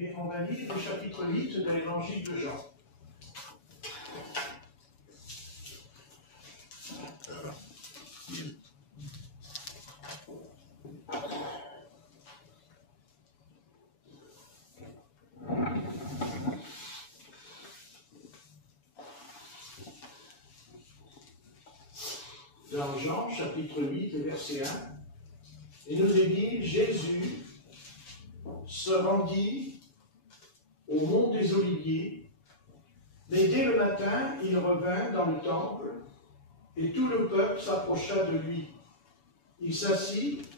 et on va lire le chapitre 8 de l'évangile de Jean. Dans Jean, chapitre 8, verset 1, il nous est dit, Jésus se rendit au mont des Oliviers, mais dès le matin, il revint dans le temple, et tout le peuple s'approcha de lui. Il s'assit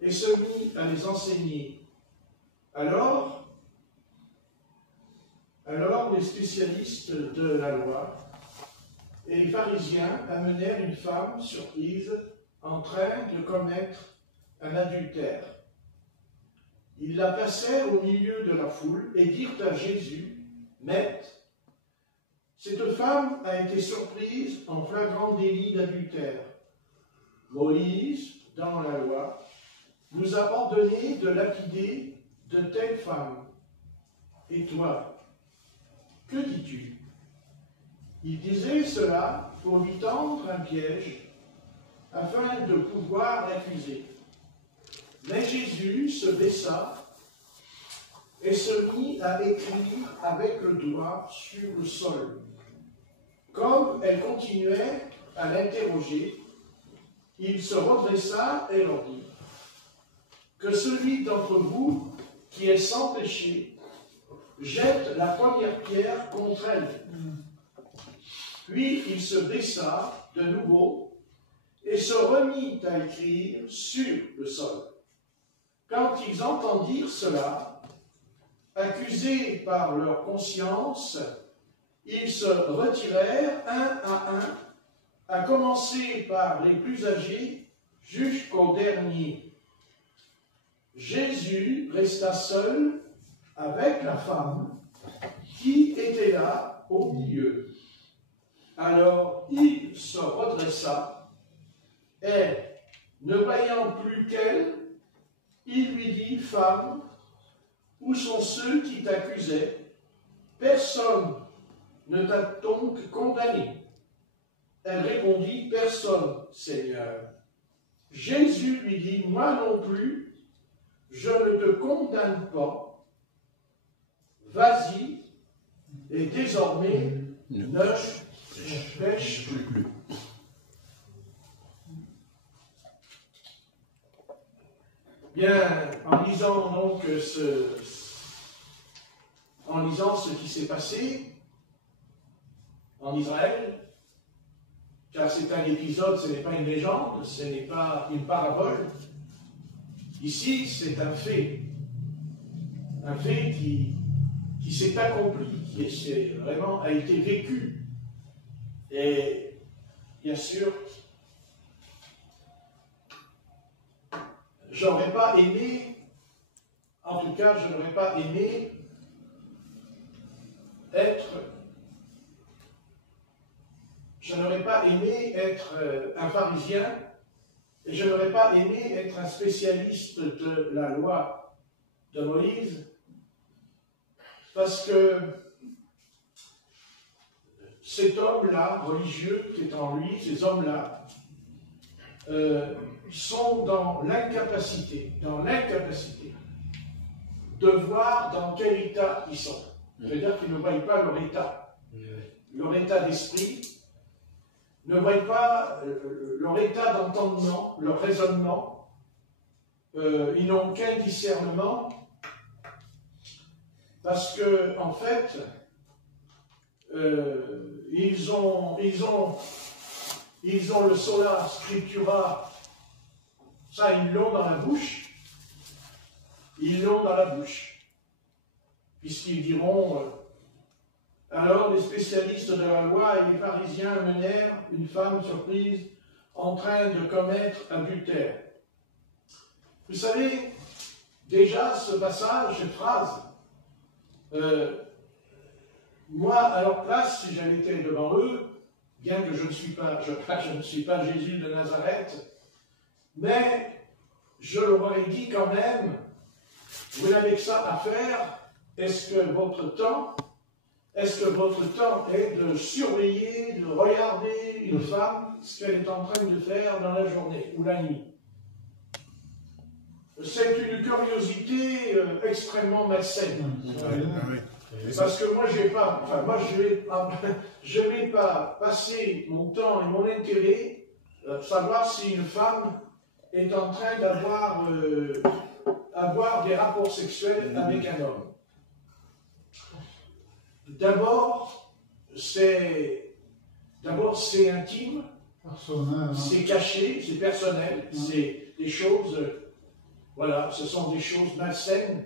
et se mit à les enseigner. Alors les spécialistes de la loi et les pharisiens amenèrent une femme surprise en train de commettre un adultère. Ils la placèrent au milieu de la foule et dirent à Jésus, « Maître, cette femme a été surprise en flagrant délit d'adultère. Moïse, dans la loi, nous a ordonné de lapider de telles femmes. Et toi, que dis-tu » Il disait cela pour lui tendre un piège, afin de pouvoir l'accuser. Mais Jésus se baissa et se mit à écrire avec le doigt sur le sol. Comme elle continuait à l'interroger, il se redressa et leur dit, « Que celui d'entre vous qui est sans péché jette la première pierre contre elle. » Puis il se baissa de nouveau et se remit à écrire sur le sol. Quand ils entendirent cela, accusés par leur conscience, ils se retirèrent un à un, à commencer par les plus âgés jusqu'au dernier. Jésus resta seul avec la femme qui était là au milieu. Alors il se redressa et, ne voyant plus qu'elle, il lui dit, « Femme, où sont ceux qui t'accusaient? Personne ne t'a donc condamné. » Elle répondit, « Personne, Seigneur. » Jésus lui dit, « Moi non plus, je ne te condamne pas. Vas-y, et désormais, ne pêche plus. » Bien, en lisant donc ce qui s'est passé en Israël, car c'est un épisode, ce n'est pas une légende, ce n'est pas une parabole. Ici, c'est un fait qui s'est accompli, qui vraiment a été vécu. Et bien sûr, j'aurais pas aimé, en tout cas, je n'aurais pas aimé être un pharisien, et je n'aurais pas aimé être un spécialiste de la loi de Moïse, parce que cet homme-là, religieux qui est en lui, ces hommes-là, sont dans l'incapacité de voir dans quel état ils sont. Je veux dire qu'ils ne voient pas leur état d'esprit, ne voient pas leur état d'entendement, leur raisonnement. Ils n'ont aucun discernement, parce que, en fait, ils ont le sola scriptura, ça ils l'ont dans la bouche, puisqu'ils diront, alors les spécialistes de la loi et les pharisiens amenèrent une femme surprise en train de commettre adultère. Vous savez, déjà ce passage, cette phrase, moi, à leur place, si j'avais été devant eux, bien que je ne suis pas Jésus de Nazareth, mais je leur aurais dit quand même, vous n'avez que ça à faire. Est-ce que votre temps est de surveiller, de regarder une femme, ce qu'elle est en train de faire dans la journée ou la nuit? C'est une curiosité extrêmement malsaine. Parce que moi, je vais pas passer mon temps et mon intérêt savoir si une femme est en train d'avoir des rapports sexuels avec un homme. D'abord, c'est intime, c'est caché, c'est personnel, c'est des choses, voilà, ce sont des choses malsaines.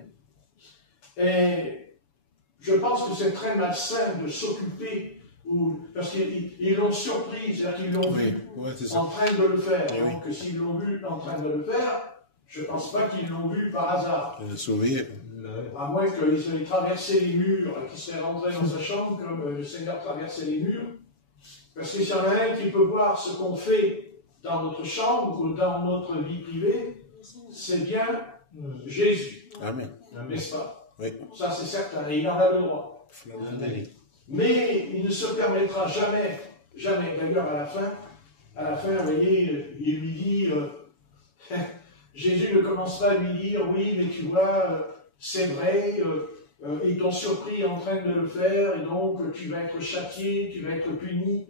Et je pense que c'est très malsain de s'occuper, parce qu'ils l'ont surpris, c'est-à-dire qu'ils l'ont vu en train de le faire. Donc s'ils l'ont vu en train de le faire, je ne pense pas qu'ils l'ont vu par hasard. À moins qu'ils aient traversé les murs, qu'ils seraient rentrés dans sa chambre comme le Seigneur traversait les murs. Parce qu'il y en a un qui peut voir ce qu'on fait dans notre chambre ou dans notre vie privée, c'est bien Jésus. Amen. N'est-ce pas? Oui. Ça c'est certain, et il en a le droit. Mais il ne se permettra jamais, d'ailleurs à la fin, vous voyez, il lui dit, Jésus ne commence pas à lui dire, oui, mais tu vois, c'est vrai, ils t'ont surpris en train de le faire, et donc tu vas être châtié, tu vas être puni.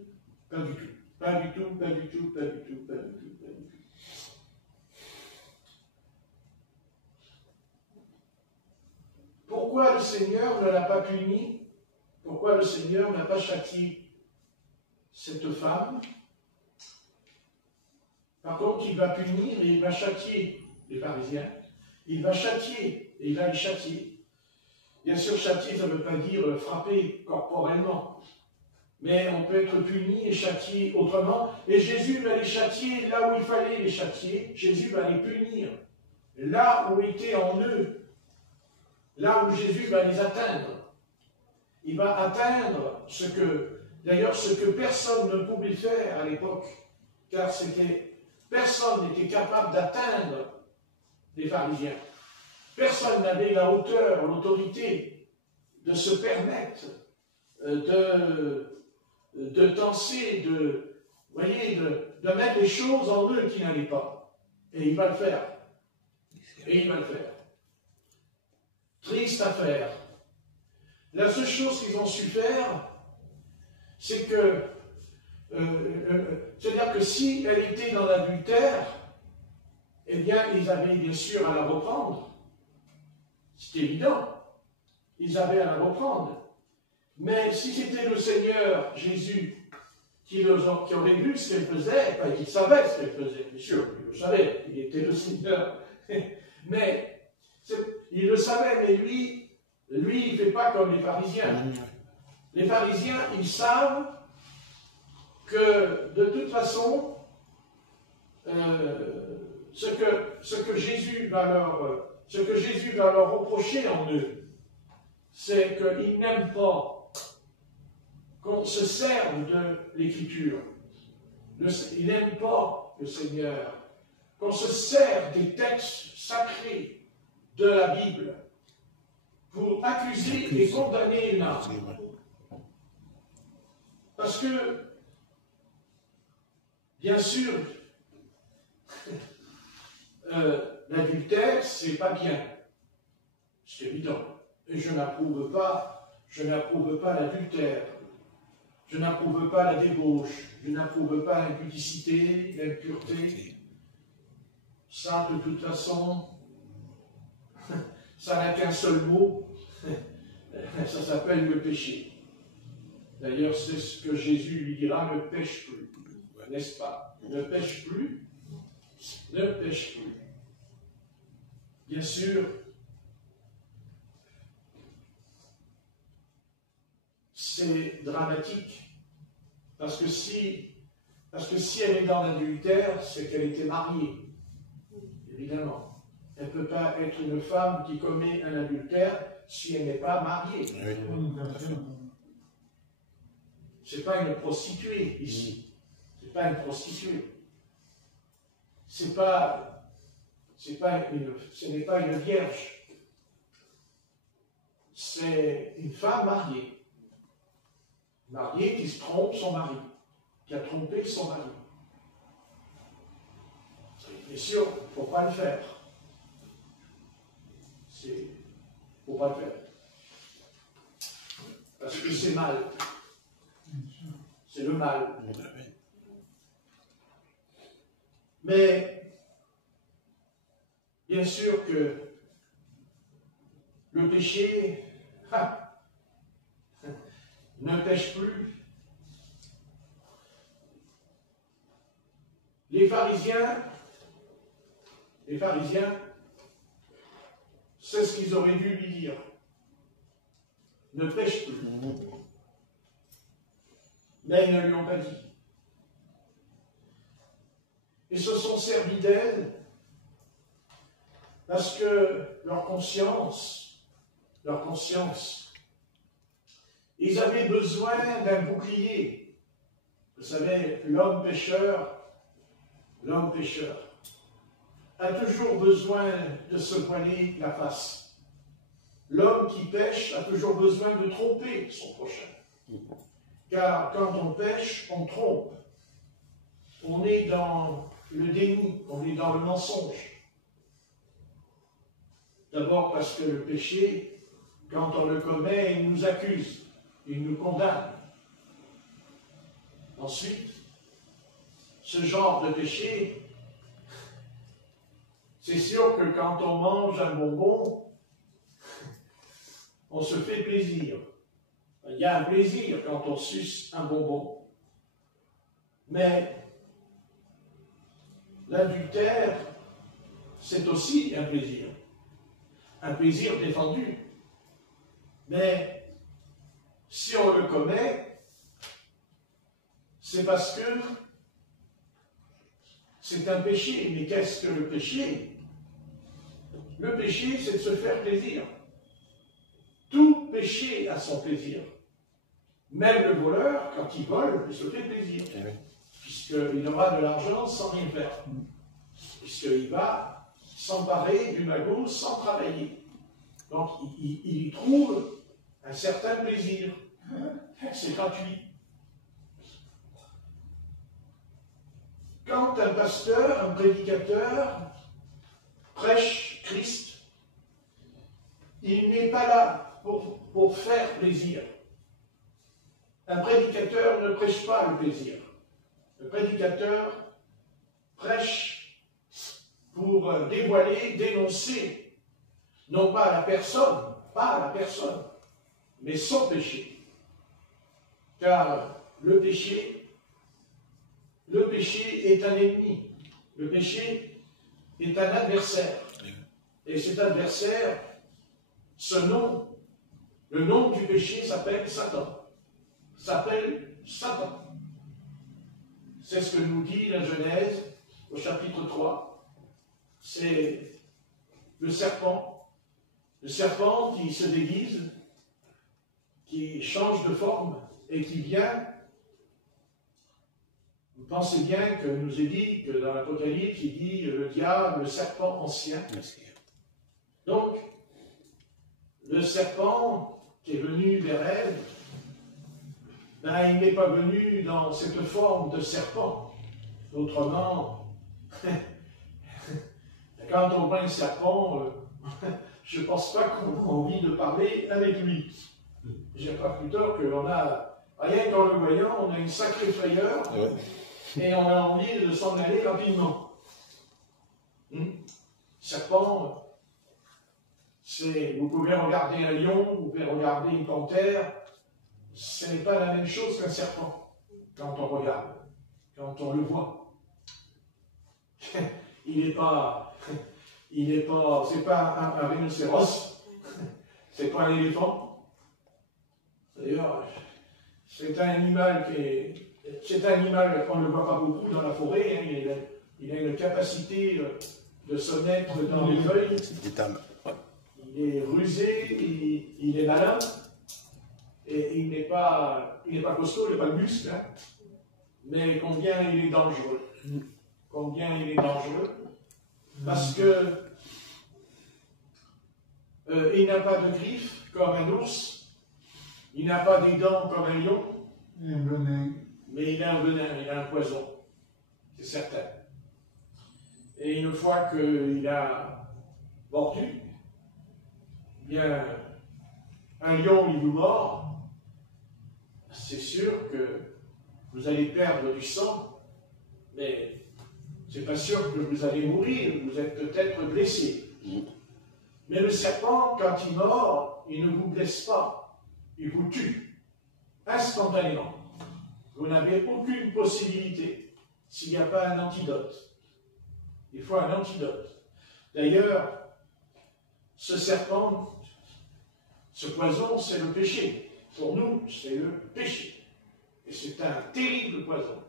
Pas du tout. Pas du tout, pas du tout, pas du tout, pas du tout, pas du tout. Pourquoi le Seigneur ne l'a pas puni? Pourquoi le Seigneur n'a pas châtié cette femme? Par contre, il va punir et il va châtier les pharisiens. Il va châtier et il va les châtier. Bien sûr, châtier, ça ne veut pas dire frapper corporellement. Mais on peut être puni et châtié autrement. Et Jésus va les châtier là où il fallait les châtier. Jésus va les punir là où était en eux. Là où Jésus va les atteindre. Il va atteindre ce que personne ne pouvait faire à l'époque. Car personne n'était capable d'atteindre les pharisiens. Personne n'avait la hauteur, l'autorité de se permettre de penser, de mettre les choses en eux qui n'allaient pas. Et il va le faire. Et il va le faire. Triste affaire. La seule chose qu'ils ont su faire, c'est que, c'est-à-dire que si elle était dans l'adultère, eh bien, ils avaient bien sûr à la reprendre. C'est évident. Ils avaient à la reprendre. Mais si c'était le Seigneur Jésus qui aurait vu ce qu'elle faisait, enfin, il savait ce qu'elle faisait, bien sûr, il le savait, il était le Seigneur. Mais il le savait, mais lui, il ne fait pas comme les pharisiens. Les pharisiens, ils savent que, de toute façon, ce que Jésus va leur reprocher en eux, c'est qu'ils n'aiment pas qu'on se serve de l'Écriture. Ils n'aiment pas le Seigneur. Qu'on se sert des textes sacrés de la Bible pour accuser et condamner une âme. Parce que, bien sûr, l'adultère, c'est pas bien. C'est évident. Et je n'approuve pas l'adultère. Je n'approuve pas la débauche. Je n'approuve pas l'impudicité, l'impureté. Ça, de toute façon, ça n'a qu'un seul mot. Ça s'appelle le péché. D'ailleurs, c'est ce que Jésus lui dira, ne pêche plus. N'est-ce pas? Ne pêche plus. Ne pêche plus. Bien sûr, c'est dramatique. Parce que si elle est dans l'adultère, c'est qu'elle était mariée. Évidemment. Elle ne peut pas être une femme qui commet un adultère si elle n'est pas mariée. Ce n'est pas une prostituée ici. Ce n'est pas une prostituée. Ce n'est pas une vierge. c'est une femme mariée. Mariée qui se trompe son mari, qui a trompé son mari. Bien sûr, il ne faut pas le faire. Il ne faut pas le faire. Parce que c'est mal. C'est le mal. Mais, bien sûr que le péché ne pêche plus. Les pharisiens, c'est ce qu'ils auraient dû lui dire. Ne pêche plus. Mais ils ne lui ont pas dit. Et se sont servis d'elle parce que leur conscience, ils avaient besoin d'un bouclier. Vous savez, l'homme pécheur a toujours besoin de se voiler la face. L'homme qui pêche a toujours besoin de tromper son prochain. Car quand on pêche, on trompe. On est dans le déni, on est dans le mensonge. D'abord parce que le péché, quand on le commet, il nous accuse, il nous condamne. Ensuite, ce genre de péché, c'est sûr que quand on mange un bonbon, on se fait plaisir. Il y a un plaisir quand on suce un bonbon. Mais l'adultère, c'est aussi un plaisir. Un plaisir défendu. Mais si on le commet, c'est parce que c'est un péché. Mais qu'est-ce que le péché? Le péché, c'est de se faire plaisir. Tout péché a son plaisir. Même le voleur, quand il vole, il se fait plaisir. Puisqu'il aura de l'argent sans rien faire. Puisqu'il va s'emparer du magot sans travailler. Donc, il y trouve un certain plaisir. C'est gratuit. Quand un pasteur, un prédicateur prêche Christ, il n'est pas là pour faire plaisir. Un prédicateur ne prêche pas le plaisir. Le prédicateur prêche pour dévoiler, dénoncer, non pas la personne, mais son péché. Car le péché est un ennemi. Le péché est un adversaire. Et cet adversaire, le nom du péché s'appelle Satan. C'est ce que nous dit la Genèse au chapitre 3. C'est le serpent qui se déguise, qui change de forme et qui vient. Vous pensez bien que nous est dit que dans l'Apocalypse, il dit le diable, le serpent ancien. Donc, le serpent qui est venu vers Ève, il n'est pas venu dans cette forme de serpent. Autrement, quand on voit un serpent, je ne pense pas qu'on a envie de parler avec lui. J'ai pas plus tard qu'on a, rien qu'en le voyant, on a une sacrée frayeur et on a envie de s'en aller rapidement. Serpent, vous pouvez regarder un lion, vous pouvez regarder une panthère, ce n'est pas la même chose qu'un serpent quand on regarde, quand on le voit. C'est pas un rhinocéros, c'est pas un éléphant. D'ailleurs, c'est un animal qu'on ne voit pas beaucoup dans la forêt, hein, il a une capacité de se mettre dans les feuilles. Il est rusé, il est malin, et il n'est pas costaud, il n'est pas le muscle, hein, mais combien il est dangereux. Parce que il n'a pas de griffes, comme un ours, il n'a pas des dents comme un lion, mais il a un venin, il a un poison, c'est certain. Et une fois qu'il a mordu, bien, un lion il vous mord, c'est sûr que vous allez perdre du sang, mais c'est pas sûr que vous allez mourir, vous êtes peut-être blessé. Mais le serpent, quand il mord, il ne vous blesse pas, il vous tue, instantanément. Vous n'avez aucune possibilité s'il n'y a pas un antidote. Il faut un antidote. D'ailleurs, ce serpent, ce poison, c'est le péché. Pour nous, c'est le péché. Et c'est un terrible poison.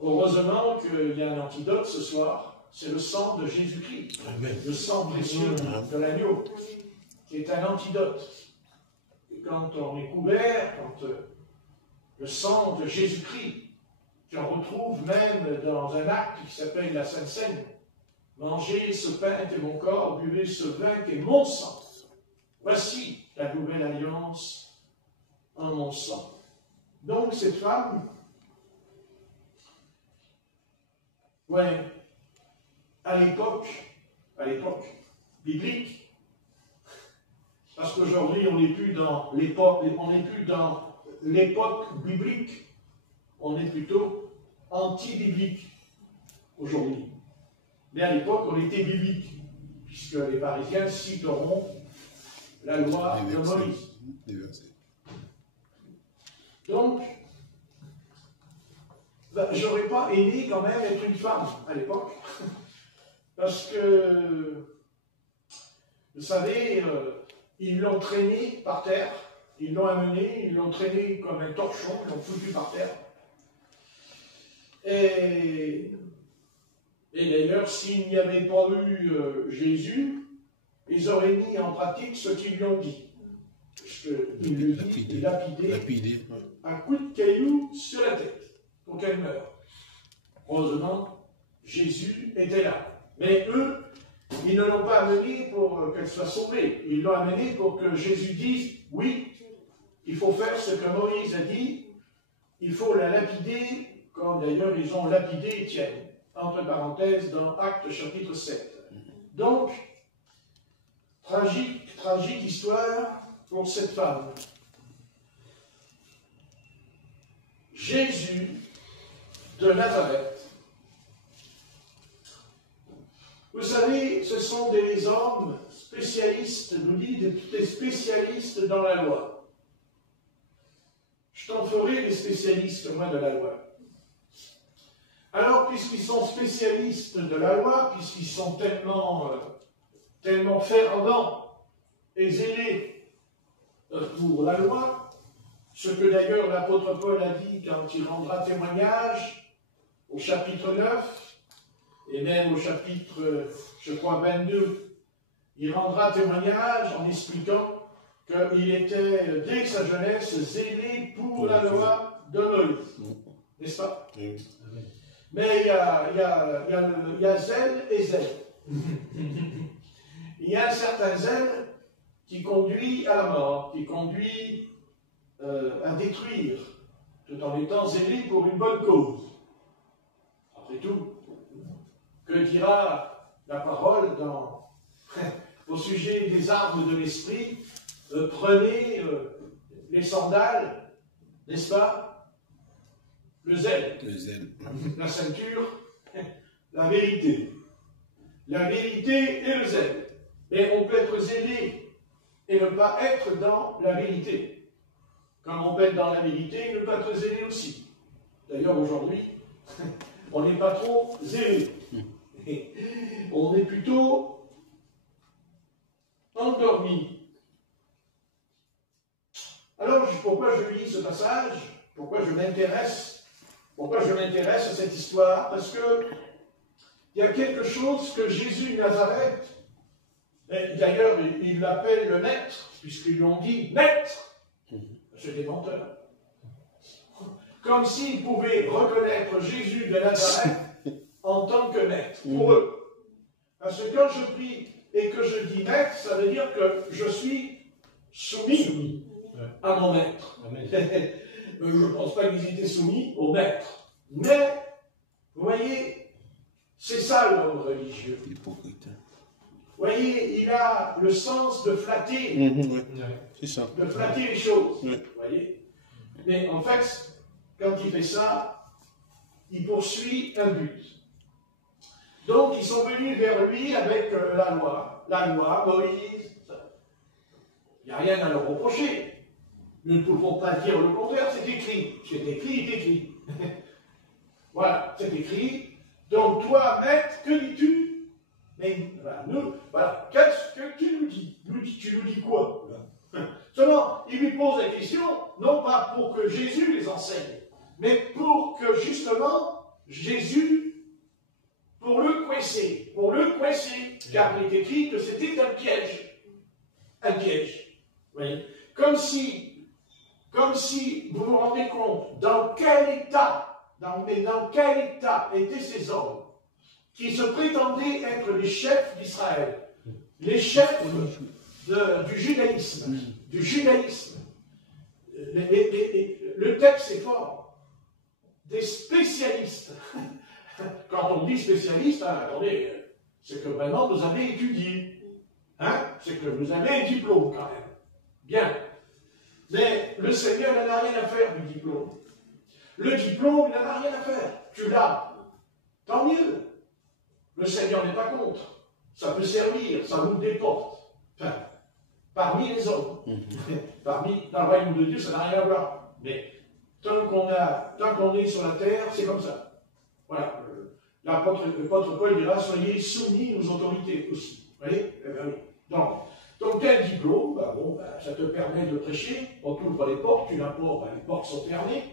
Heureusement qu'il y a un antidote ce soir, c'est le sang de Jésus-Christ. Le sang précieux de l'agneau, qui est un antidote. Et quand on est couvert, quand le sang de Jésus-Christ, qu'on retrouve même dans un acte qui s'appelle la Sainte Seine, mangez ce pain qui est mon corps, buvez ce vin qui est mon sang. Voici la nouvelle alliance en mon sang. Donc cette femme, ouais, à l'époque biblique, parce qu'aujourd'hui on n'est plus dans l'époque biblique, on est plutôt anti-biblique aujourd'hui. Mais à l'époque on était biblique, puisque les Parisiens citeront la loi de Moïse. Donc, j'aurais pas aimé quand même être une femme à l'époque, parce que, vous savez, ils l'ont traîné par terre, ils l'ont amené, ils l'ont traîné comme un torchon, ils l'ont foutu par terre. Et d'ailleurs, s'il n'y avait pas eu Jésus, ils auraient mis en pratique ce qu'ils lui ont dit. Parce qu'il le dit, lapidé, un coup de caillou sur la tête, pour qu'elle meure. Heureusement, Jésus était là. Mais eux, ils ne l'ont pas amené pour qu'elle soit sauvée. Ils l'ont amené pour que Jésus dise, oui, il faut faire ce que Moïse a dit, il faut la lapider, comme d'ailleurs ils ont lapidé Étienne, entre parenthèses, dans Actes chapitre 7. Donc, tragique histoire pour cette femme. Jésus de Nazareth. Vous savez, ce sont des hommes spécialistes, nous dit des spécialistes dans la loi. Je t'en ferai des spécialistes, moi, de la loi. Alors, puisqu'ils sont spécialistes de la loi, puisqu'ils sont tellement fervents et zélés pour la loi, ce que d'ailleurs l'apôtre Paul a dit quand il rendra témoignage au chapitre 9, et même au chapitre, je crois, 22, il rendra témoignage en expliquant qu'il était, dès sa jeunesse, zélé pour la loi de Moïse. N'est-ce pas? Mais il y a zèle et zèle. Il y a un certain zèle qui conduit à la mort, qui conduit à détruire, tout en étant zélé pour une bonne cause. Après tout, que dira la parole au sujet des armes de l'esprit? Prenez les sandales, n'est-ce pas? Le zèle, la ceinture, la vérité. La vérité et le zèle. Et on peut être zélé et ne pas être dans la vérité. Comme on peut être dans la vérité et ne pas être zélé aussi. D'ailleurs, aujourd'hui, on n'est pas trop zélé. On est plutôt endormi. Alors, pourquoi je lis ce passage? Pourquoi je m'intéresse à cette histoire? Parce que il y a quelque chose que Jésus de Nazareth, d'ailleurs, il l'appelle le maître, puisqu'ils lui ont dit maître. C'est des menteurs. Comme s'ils pouvaient reconnaître Jésus de Nazareth en tant que maître, pour eux. Parce que quand je prie et que je dis maître, ça veut dire que je suis soumis à mon maître. Je ne pense pas qu'ils étaient soumis au maître. Mais, vous voyez, c'est ça l'homme religieux. Hypocrite. Vous voyez, il a le sens de flatter. C'est ça. De flatter les choses. Oui. Vous voyez. Mais en fait, quand il fait ça, il poursuit un but. Donc, ils sont venus vers lui avec la loi. La loi, Moïse. Il n'y a rien à leur reprocher. Nous ne pouvons pas dire le contraire, c'est écrit. C'est écrit, c'est écrit. Voilà, c'est écrit. Donc, toi, maître, que dis-tu? Mais voilà, voilà, qu'est-ce que tu nous dis? Tu nous dis quoi? Seulement, il lui pose la question, non pas pour que Jésus les enseigne, mais pour que justement, Jésus, pour le coincer, car il est écrit que c'était un piège. Un piège. Vous voyez? Comme si, vous vous rendez compte, dans quel état étaient ces hommes qui se prétendaient être les chefs d'Israël, les chefs du judaïsme. Le texte est fort. Des spécialistes. Quand on dit spécialiste, attendez, c'est que vraiment vous avez étudié. C'est que vous avez un diplôme quand même. Bien. Mais le Seigneur n'en a rien à faire du diplôme. Le diplôme, il n'en a rien à faire. Tu l'as. Tant mieux. Le Seigneur n'est pas contre. Ça peut servir, ça ouvre des portes. Enfin, parmi les hommes. Dans le royaume de Dieu, ça n'a rien à voir. Mais tant qu'on est sur la terre, c'est comme ça. Voilà. L'apôtre Paul dira, soyez soumis aux autorités aussi. Vous voyez? Eh bien, oui. Donc, tu as un diplôme, ça te permet de prêcher, on t'ouvre les portes, tu l'apportes, les portes sont fermées,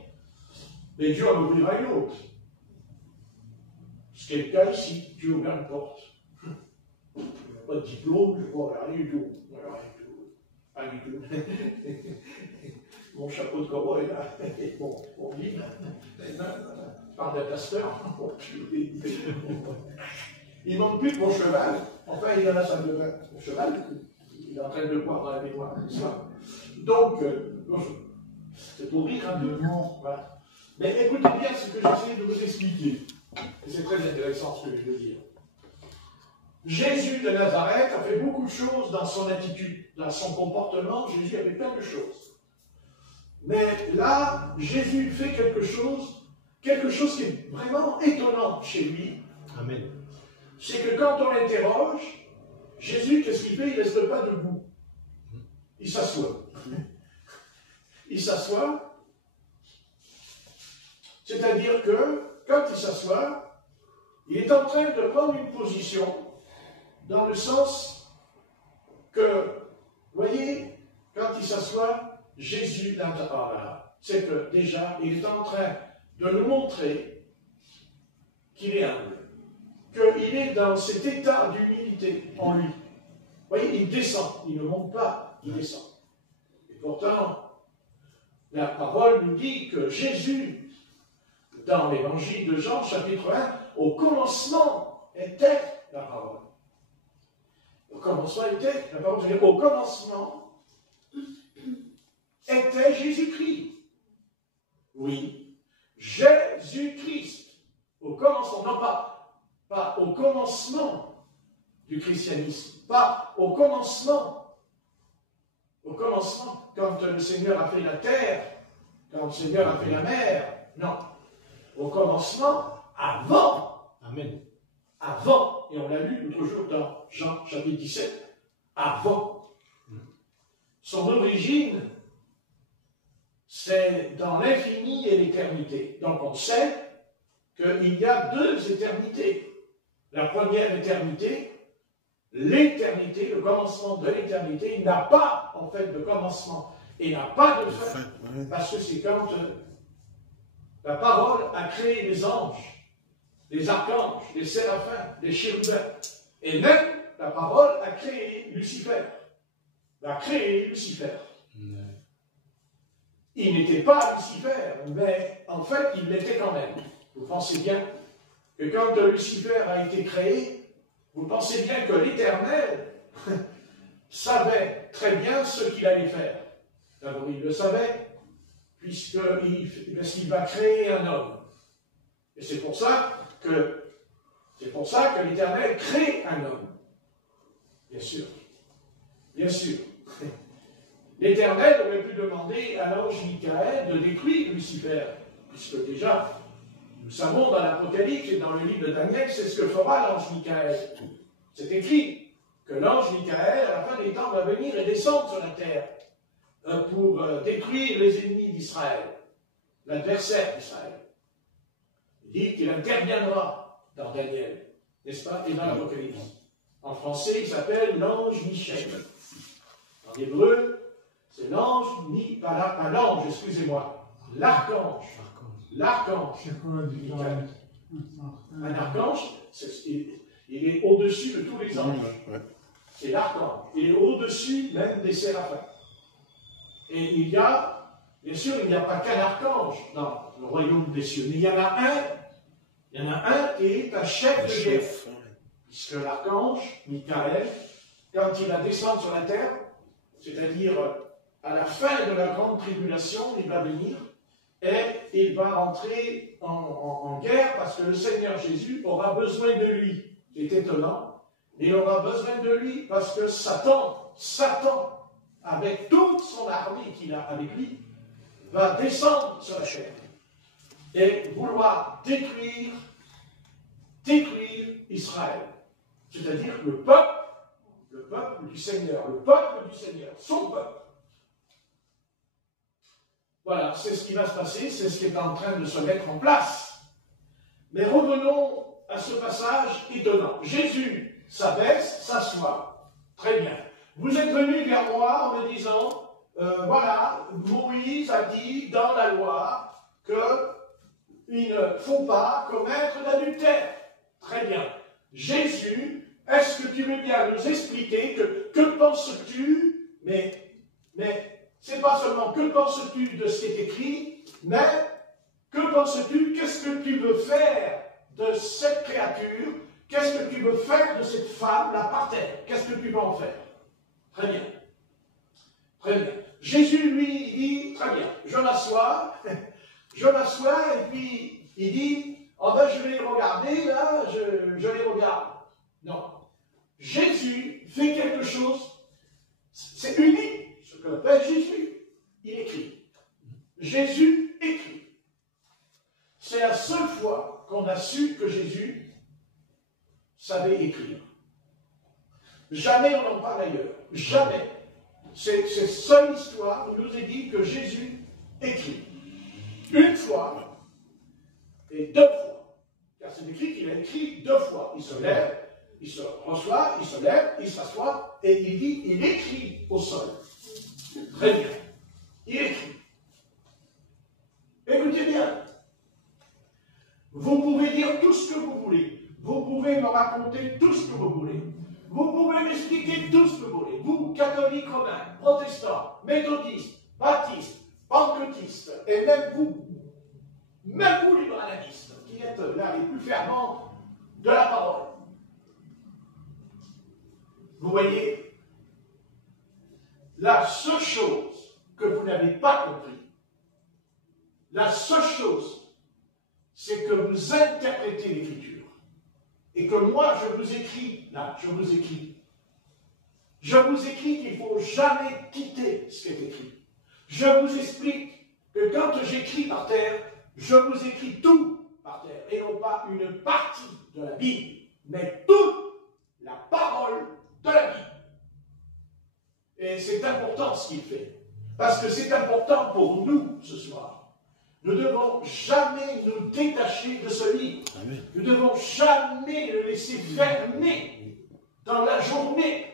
mais Dieu en ouvrira une autre. C'est le cas ici, Dieu ouvre une porte. Pas de diplôme, je vois rien du tout. Rien du tout. Mon chapeau de cowboy, là, mon livre, par d'un pasteur. Il manque plus que mon cheval. Enfin, il en a sa de mon cheval, il est en train de le voir dans la mémoire. Donc, c'est pour rire un peu. Voilà. Mais écoutez bien ce que j'essaie de vous expliquer. Et c'est très intéressant ce que je veux dire. Jésus de Nazareth a fait beaucoup de choses dans son attitude, dans son comportement. Jésus avait plein de choses. Mais là, Jésus fait quelque chose qui est vraiment étonnant chez lui. Amen. C'est que quand on l'interroge, Jésus, qu'est-ce qu'il fait? Il ne reste pas debout. Il s'assoit. Il s'assoit. C'est-à-dire que, quand il s'assoit, il est en train de prendre une position dans le sens que, vous voyez, quand il s'assoit, Jésus là, c'est que déjà, il est en train de nous montrer qu'il est humble, qu'il est dans cet état d'humilité en lui. Vous voyez, il descend, il ne monte pas, il descend. Et pourtant, la parole nous dit que Jésus, dans l'évangile de Jean, chapitre 1, au commencement était la parole. Au commencement était la parole. C'est-à-dire, au commencement était Jésus-Christ. Oui, Jésus-Christ. Au commencement, non pas au commencement du christianisme, pas au commencement. Au commencement, quand le Seigneur a fait la terre, quand le Seigneur a fait la mer, non. Au commencement, avant. Amen. Avant, et on l'a lu l'autre jour dans Jean chapitre 17, avant. Son origine, c'est dans l'infini et l'éternité. Donc on sait qu'il y a deux éternités. La première éternité, l'éternité, le commencement de l'éternité, il n'a pas en fait de commencement et n'a pas de fin, parce que c'est quand la parole a créé les anges, les archanges, les séraphins, les chérubins, et même la parole a créé Lucifer. A créé Lucifer. Il n'était pas Lucifer, mais en fait, il l'était quand même. Vous pensez bien que quand Lucifer a été créé, vous pensez bien que l'Éternel savait très bien ce qu'il allait faire. D'abord, il le savait, parce qu'il va créer un homme. Et c'est pour ça que l'Éternel crée un homme. Bien sûr. Bien sûr. L'Éternel aurait pu demander à l'ange Michael de détruire Lucifer, puisque déjà, nous savons dans l'Apocalypse et dans le livre de Daniel, c'est ce que fera l'ange Michael. C'est écrit que l'ange Michael, à la fin des temps, va venir et descendre sur la terre pour détruire les ennemis d'Israël, l'adversaire d'Israël. Il dit qu'il interviendra dans Daniel, n'est-ce pas, et dans l'Apocalypse. En français, il s'appelle l'ange Michel. En hébreu, c'est l'ange, pas l'ange, excusez-moi, l'archange. L'archange. Michael. Un archange, il est au-dessus de tous les anges. C'est l'archange. Il est au-dessus même des séraphins. Et il y a, bien sûr, il n'y a pas qu'un archange dans le royaume des cieux, mais il y en a un qui est un chef de guerre. Puisque l'archange, Michael, quand il va descendre sur la terre, c'est-à-dire à la fin de la grande tribulation, il va venir et il va entrer en guerre parce que le Seigneur Jésus aura besoin de lui. C'est étonnant. Il aura besoin de lui parce que Satan, avec toute son armée qu'il a avec lui, va descendre sur la terre et vouloir détruire Israël. C'est-à-dire le peuple du Seigneur, son peuple. Voilà, c'est ce qui va se passer, c'est ce qui est en train de se mettre en place. Mais revenons à ce passage étonnant. Jésus s'abaisse, s'assoit. Très bien. Vous êtes venu vers moi en me disant, voilà, Moïse a dit dans la loi qu'il ne faut pas commettre d'adultère. Très bien. Jésus, est-ce que tu veux bien nous expliquer que penses-tu, mais c'est pas seulement que penses-tu de ce qui est écrit, mais que penses-tu, qu'est-ce que tu veux faire de cette créature, qu'est-ce que tu veux faire de cette femme là par terre, qu'est-ce que tu veux en faire? Très bien. Très bien. Jésus, lui, il dit, très bien, je m'assois, et puis il dit, oh ben je vais les regarder, là, je les regarde. Non. Jésus fait quelque chose, c'est unique. Ce que fait Jésus, il écrit. Jésus écrit. C'est la seule fois qu'on a su que Jésus savait écrire. Jamais on n'en parle ailleurs. Jamais. C'est seule histoire où nous est dit que Jésus écrit. Une fois et deux fois. Car c'est écrit qu'il a écrit deux fois. Il se lève, il se reçoit, il se lève, il s'assoit et il dit, il écrit au sol. Très bien. Il écrit. Écoutez bien. Vous pouvez dire tout ce que vous voulez. Vous pouvez me raconter tout ce que vous voulez. Vous pouvez m'expliquer tout ce que vous voulez. Vous, catholiques romains, protestants, méthodistes, baptistes, pentecôtistes, et même vous, les brananistes, qui êtes là les plus fervents de la parole. Vous voyez, la seule chose que vous n'avez pas compris, la seule chose, c'est que vous interprétez l'Écriture. Et que moi, je vous écris, là, je vous écris qu'il ne faut jamais quitter ce qui est écrit. Je vous explique que quand j'écris par terre, je vous écris tout par terre, et non pas une partie de la Bible, mais toute la parole de la Bible. Et c'est important ce qu'il fait, parce que c'est important pour nous ce soir. Nous ne devons jamais nous détacher de ce livre. Amen. Nous ne devons jamais le laisser fermer dans la journée.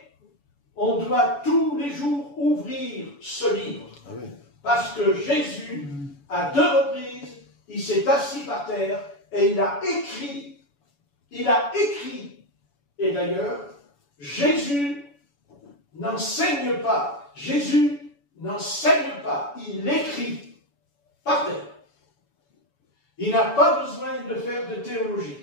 On doit tous les jours ouvrir ce livre. Amen. Parce que Jésus, à deux reprises, il s'est assis par terre et il a écrit. Il a écrit. Et d'ailleurs, Jésus n'enseigne pas. Jésus n'enseigne pas. Il écrit par terre. Il n'a pas besoin de faire de théologie.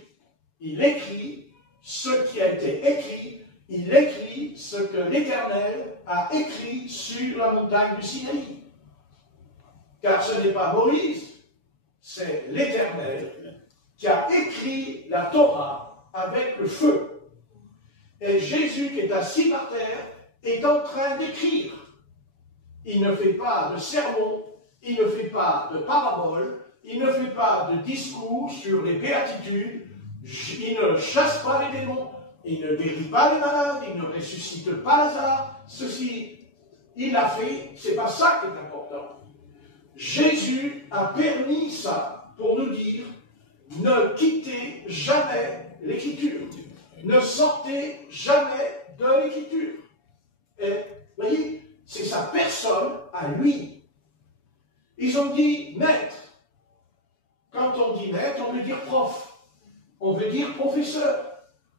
Il écrit ce qui a été écrit. Il écrit ce que l'Éternel a écrit sur la montagne du Sinaï. Car ce n'est pas Moïse, c'est l'Éternel qui a écrit la Torah avec le feu. Et Jésus qui est assis par terre est en train d'écrire. Il ne fait pas de sermon, il ne fait pas de parabole, il ne fait pas de discours sur les béatitudes, il ne chasse pas les démons, il ne guérit pas les malades, il ne ressuscite pas Lazare. Ceci, il l'a fait, c'est pas ça qui est important. Jésus a permis ça pour nous dire, ne quittez jamais l'Écriture. Ne sortez jamais de l'Écriture. Et, vous voyez, c'est sa personne à lui. Ils ont dit maître. Quand on dit maître, on veut dire prof. On veut dire professeur.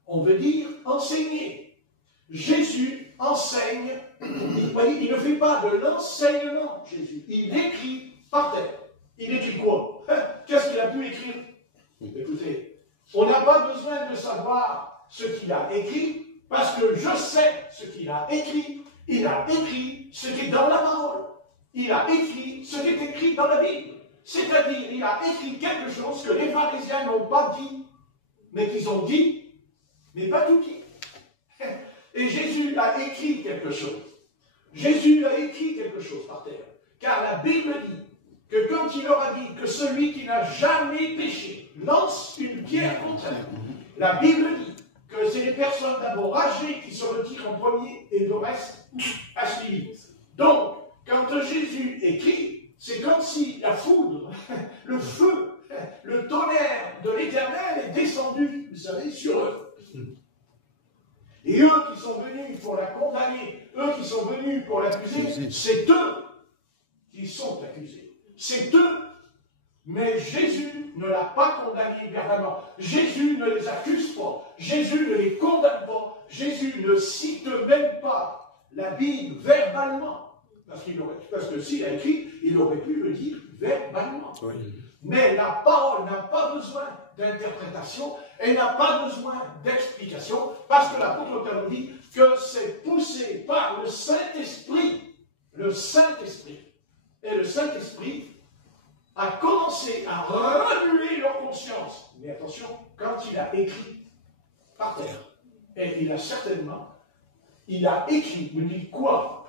On veut dire enseigner. Jésus enseigne. Vous voyez, il ne fait pas de l'enseignement, Jésus. Il écrit par terre. Il écrit quoi? Qu'est-ce qu'il a pu écrire? Écoutez, on n'a pas besoin de savoir ce qu'il a écrit, parce que je sais ce qu'il a écrit. Il a écrit ce qui est dans la parole. Il a écrit ce qui est écrit dans la Bible. C'est-à-dire, il a écrit quelque chose que les pharisiens n'ont pas dit, mais qu'ils ont dit, mais pas tout dit. Et Jésus a écrit quelque chose. Jésus a écrit quelque chose par terre. Car la Bible dit que quand il aura dit que celui qui n'a jamais péché lance une pierre contre elle, la Bible dit que c'est les personnes d'abord âgées qui se retirent en premier et le reste a suivi. Donc, quand Jésus écrit, c'est comme si la foudre, le feu, le tonnerre de l'Éternel est descendu, vous savez, sur eux. Et eux qui sont venus pour la condamner, eux qui sont venus pour l'accuser, c'est eux qui sont accusés. C'est eux. Mais Jésus ne l'a pas condamné verbalement. Jésus ne les accuse pas. Jésus ne les condamne pas. Jésus ne cite même pas la Bible verbalement. Parce que s'il a écrit, il aurait pu le dire verbalement. Oui. Mais la parole n'a pas besoin d'interprétation, elle n'a pas besoin d'explication, parce que l'apôtre Pierre nous dit que c'est poussé par le Saint-Esprit. Le Saint-Esprit. Et le Saint-Esprit a commencé à remuer leur conscience. Mais attention, quand il a écrit par terre, et il a écrit, me dit quoi?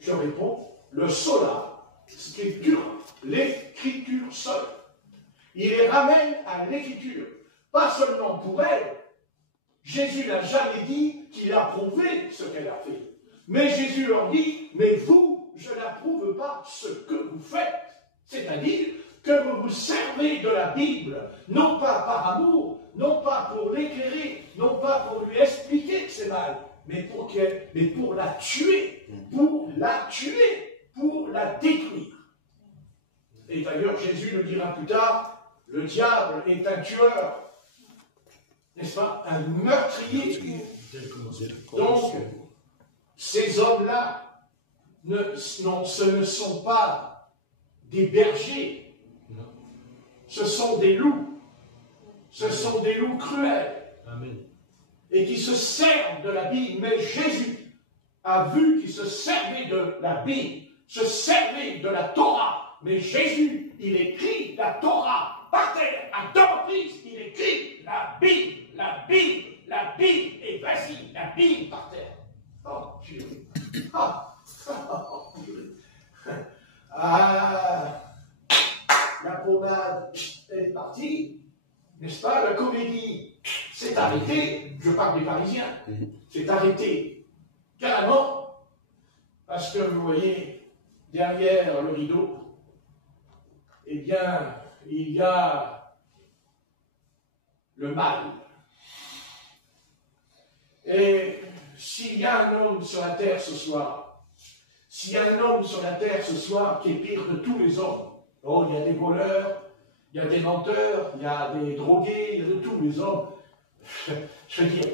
Je réponds, le sola, scriptura, l'écriture seule. Il les ramène à l'écriture, pas seulement pour elle. Jésus n'a jamais dit qu'il approuvait ce qu'elle a fait. Mais Jésus leur dit, mais vous, je n'approuve pas ce que vous faites. C'est-à-dire que vous vous servez de la Bible, non pas par amour, non pas pour l'éclairer, non pas pour lui expliquer que c'est mal, mais pour la tuer, pour la détruire. Et d'ailleurs, Jésus le dira plus tard, le diable est un tueur, n'est-ce pas, un meurtrier. Donc, ces hommes-là, ce ne sont pas des bergers, ce sont des loups. Ce sont des loups cruels. Amen. Et qui se servent de la Bible. Mais Jésus a vu qu'ils se servaient de la Bible, se servaient de la Torah. Mais Jésus, il écrit la Torah par terre. À deux reprises, il écrit la Bible, la Bible, la Bible. Et vas-y, la Bible par terre. Oh, Jésus. La pommade est partie. N'est-ce pas? La comédie s'est arrêtée. Je parle des Parisiens. C'est arrêté. Carrément. Parce que, vous voyez, derrière le rideau, eh bien, il y a le mal. Et s'il y a un homme sur la terre ce soir, qui est pire que tous les hommes, oh, il y a des voleurs, il y a des menteurs, il y a des drogués, il y a de tous les hommes. Je veux dire,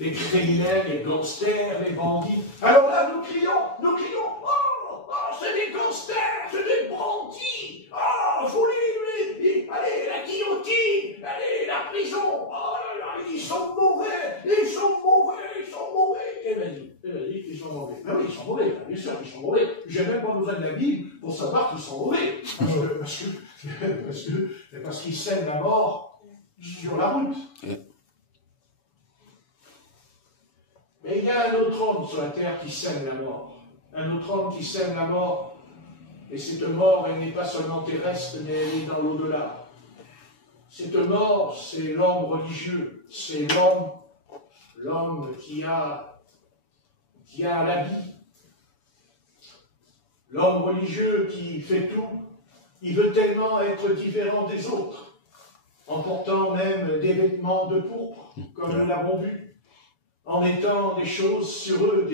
les criminels, les gangsters, les bandits. Alors là, nous crions, oh, c'est des gangsters, c'est des bandits, oh, faut les, allez, la guillotine, allez, la prison, oh là là, ils sont mauvais. Et vas-y, ils sont mauvais. Ah oui, ils sont mauvais, bien sûr qu'ils sont mauvais. J'ai même pas besoin de la Bible pour savoir qu'ils sont mauvais. Parce qu'ils sèment la mort sur la route. Mais il y a un autre homme sur la terre qui sème la mort. Un autre homme qui sème la mort. Et cette mort, elle n'est pas seulement terrestre, mais elle est dans l'au-delà. Cette mort, c'est l'homme religieux. C'est l'homme qui a la vie. L'homme religieux qui fait tout, il veut tellement être différent des autres, en portant même des vêtements de pourpre, comme nous l'avons vu, en mettant des choses sur eux,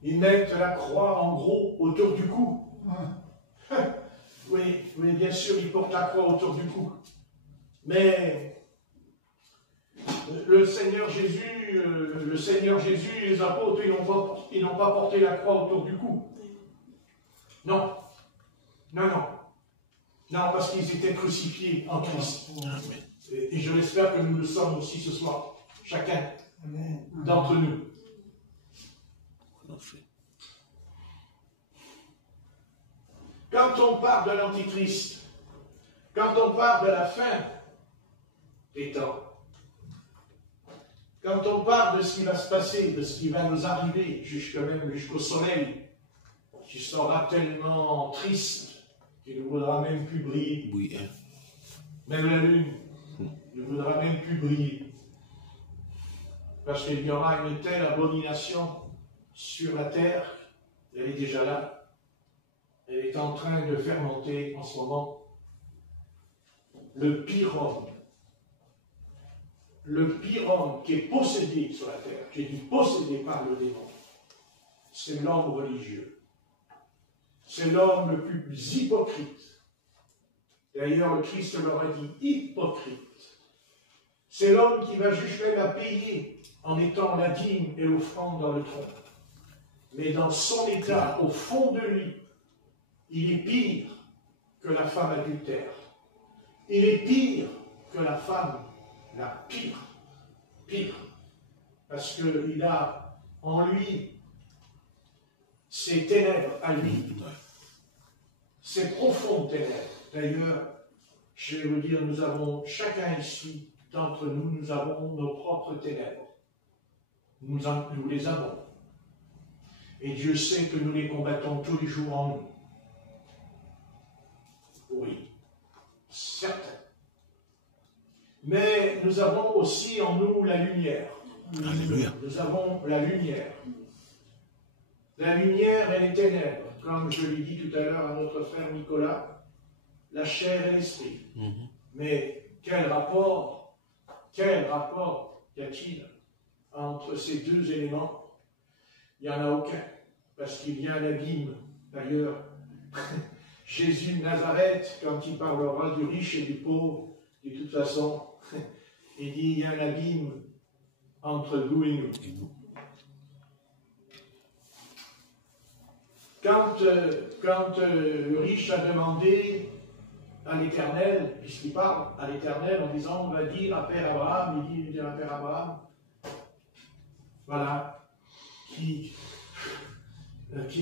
ils mettent la croix en gros autour du cou. Oui, bien sûr, ils portent la croix autour du cou. Mais le Seigneur Jésus et les apôtres, ils n'ont pas porté la croix autour du cou. Non. Non, parce qu'ils étaient crucifiés en Christ. Et je l'espère que nous le sommes aussi ce soir. Chacun d'entre nous. Quand on parle de l'Antichrist, quand on parle de la fin des temps, quand on parle de ce qui va se passer, de ce qui va nous arriver, jusqu'au soleil, qui sera tellement triste qu'il ne voudra même plus briller. Oui, hein. Même la lune ne voudra même plus briller. Parce qu'il y aura une telle abomination sur la terre, elle est déjà là. Elle est en train de fermenter en ce moment. Le pire homme qui est possédé sur la terre, qui est possédé par le démon, c'est l'homme religieux. C'est l'homme le plus hypocrite. D'ailleurs, le Christ leur a dit hypocrite. C'est l'homme qui va jusqu'à même à payer en mettant la dîme et l'offrande dans le tronc. Mais dans son état, au fond de lui, il est pire que la femme adultère. Il est pire que la femme la pire. Pire. Parce qu'il a en lui ces ténèbres à lui. Ces profondes ténèbres. D'ailleurs, je vais vous dire, nous avons, chacun ici d'entre nous, nous avons nos propres ténèbres. Nous les avons. Et Dieu sait que nous les combattons tous les jours en nous. Oui, certain. Mais nous avons aussi en nous la lumière. Alléluia. Nous avons la lumière. La lumière et les ténèbres, comme je l'ai dit tout à l'heure à notre frère Nicolas, la chair et l'esprit. Mais quel rapport y a-t-il entre ces deux éléments? Il n'y en a aucun, parce qu'il y a un abîme. D'ailleurs, Jésus de Nazareth, quand il parlera du riche et du pauvre, de toute façon, il dit il y a un abîme entre vous et nous. Quand le riche a demandé à l'Éternel, puisqu'il parle à l'Éternel en disant on va dire à Père Abraham, il dit à Père Abraham, voilà, qui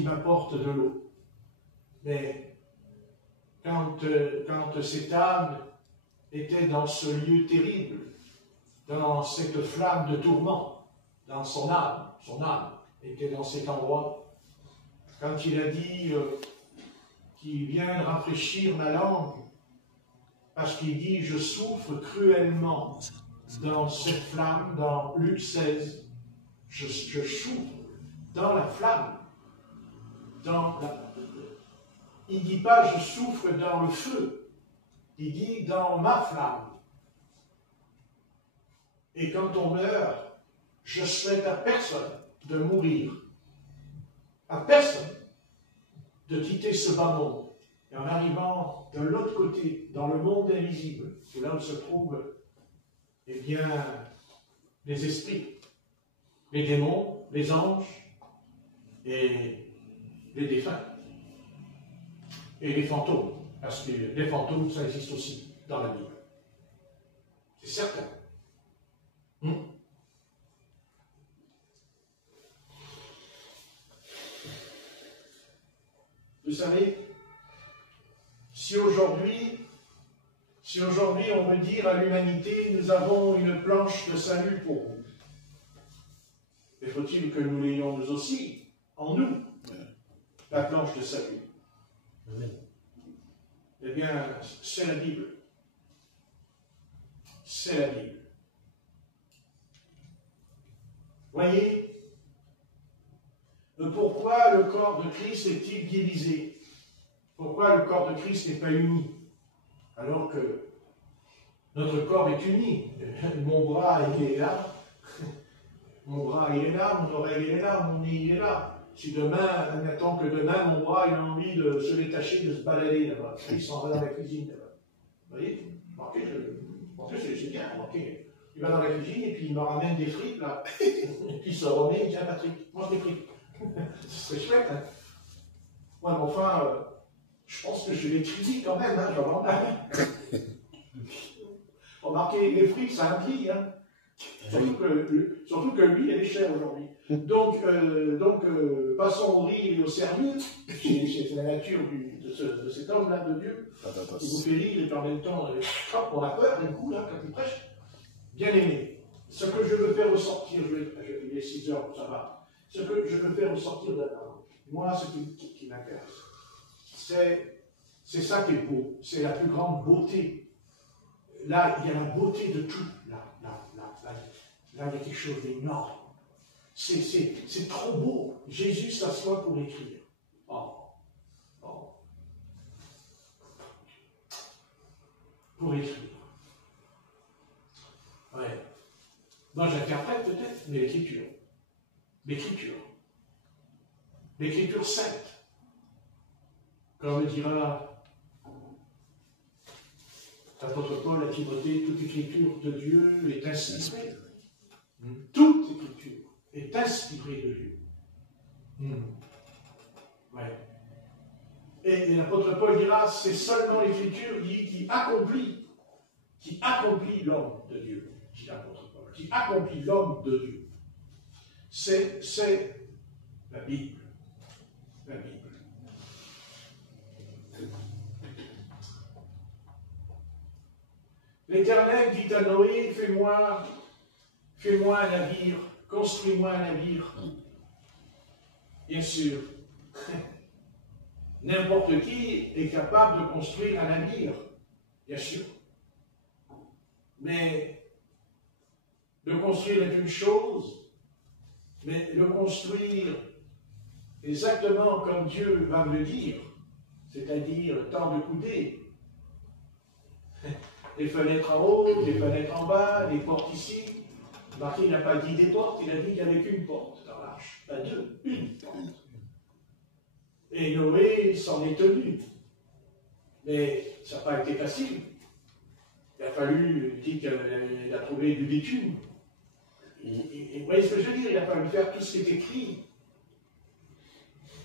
m'apporte de l'eau. Mais quand cette âme était dans ce lieu terrible, dans cette flamme de tourment, dans son âme était dans cet endroit, quand il a dit qu'il vient rafraîchir ma langue, parce qu'il dit je souffre cruellement dans cette flamme, dans Luc 16, je souffre dans la flamme, il ne dit pas je souffre dans le feu, il dit dans ma flamme. Et quand on meurt, je souhaite à personne de mourir, à personne de quitter ce bas monde. Et en arrivant de l'autre côté, dans le monde invisible, c'est là où se trouvent, eh bien, les esprits, les démons, les anges et les défunts. Et les fantômes, parce que les fantômes, ça existe aussi dans la Bible. C'est certain. Vous savez, si aujourd'hui on veut dire à l'humanité, nous avons une planche de salut pour vous, mais faut-il que nous l'ayons nous aussi, en nous, la planche de salut? Eh bien, c'est la Bible. C'est la Bible. Voyez, pourquoi le corps de Christ est-il divisé? Pourquoi le corps de Christ n'est pas uni? Alors que notre corps est uni. Mon bras, il est là. Mon bras, il est là. Mon oreille, il est là. Mon nez, il est là. Si demain, admettons que demain, mon bras, il a envie de se détacher, de se balader là-bas. Il s'en va dans la cuisine là-bas. Vous voyez? C'est bien, remarquez. Il va dans la cuisine et puis il me ramène des frites là. Et puis il se remet, il dit, tiens Patrick, mange des frites. Ce serait chouette, hein. Ouais, mais enfin, je pense que je vais trier quand même, hein, j'en ai. Remarquez, les frites, ça implie, hein. Surtout que lui, il est cher aujourd'hui. Donc, passons au riz et au sérieux. C'est la nature de cet homme-là, de Dieu. Il vous fait rire et en même temps, on a peur d'un coup, là, quand il prêche. Bien aimé, ce que je veux faire ressortir, il est 6 heures, ça va. Ce que je veux faire ressortir de la parole, moi, ce qui m'intéresse, c'est ça qui est beau, c'est la plus grande beauté. Là, il y a la beauté de tout. Là, il y a quelque chose d'énorme. C'est trop beau. Jésus s'assoit pour écrire. Pour écrire. Ouais. Moi, j'interprète peut-être, mais l'écriture. L'écriture. L'écriture sainte. Comme le dira l'apôtre Paul à Timothée, toute écriture de Dieu est inspirée. Toute écriture est inspirée de Dieu. Ouais. Et l'apôtre Paul dira, c'est seulement l'écriture qui accomplit l'homme de Dieu, dit l'apôtre Paul, qui accomplit l'homme de Dieu. C'est la Bible. La Bible. L'Éternel dit à Noé, fais-moi un navire, construis-moi un navire. Bien sûr, n'importe qui est capable de construire un navire, bien sûr. Mais le construire est une chose, mais le construire exactement comme Dieu va me le dire, c'est-à-dire tant de coudées, les fenêtres en haut, les fenêtres en bas, les portes ici. Marqué, il n'a pas dit des portes, il a dit qu'il n'y avait qu'une porte dans l'arche, pas deux, une porte. Et Noé s'en est tenu. Mais ça n'a pas été facile. Il a fallu, il dit qu'il a trouvé du bitume. Et vous voyez ce que je veux dire, il a fallu faire tout ce qui est écrit.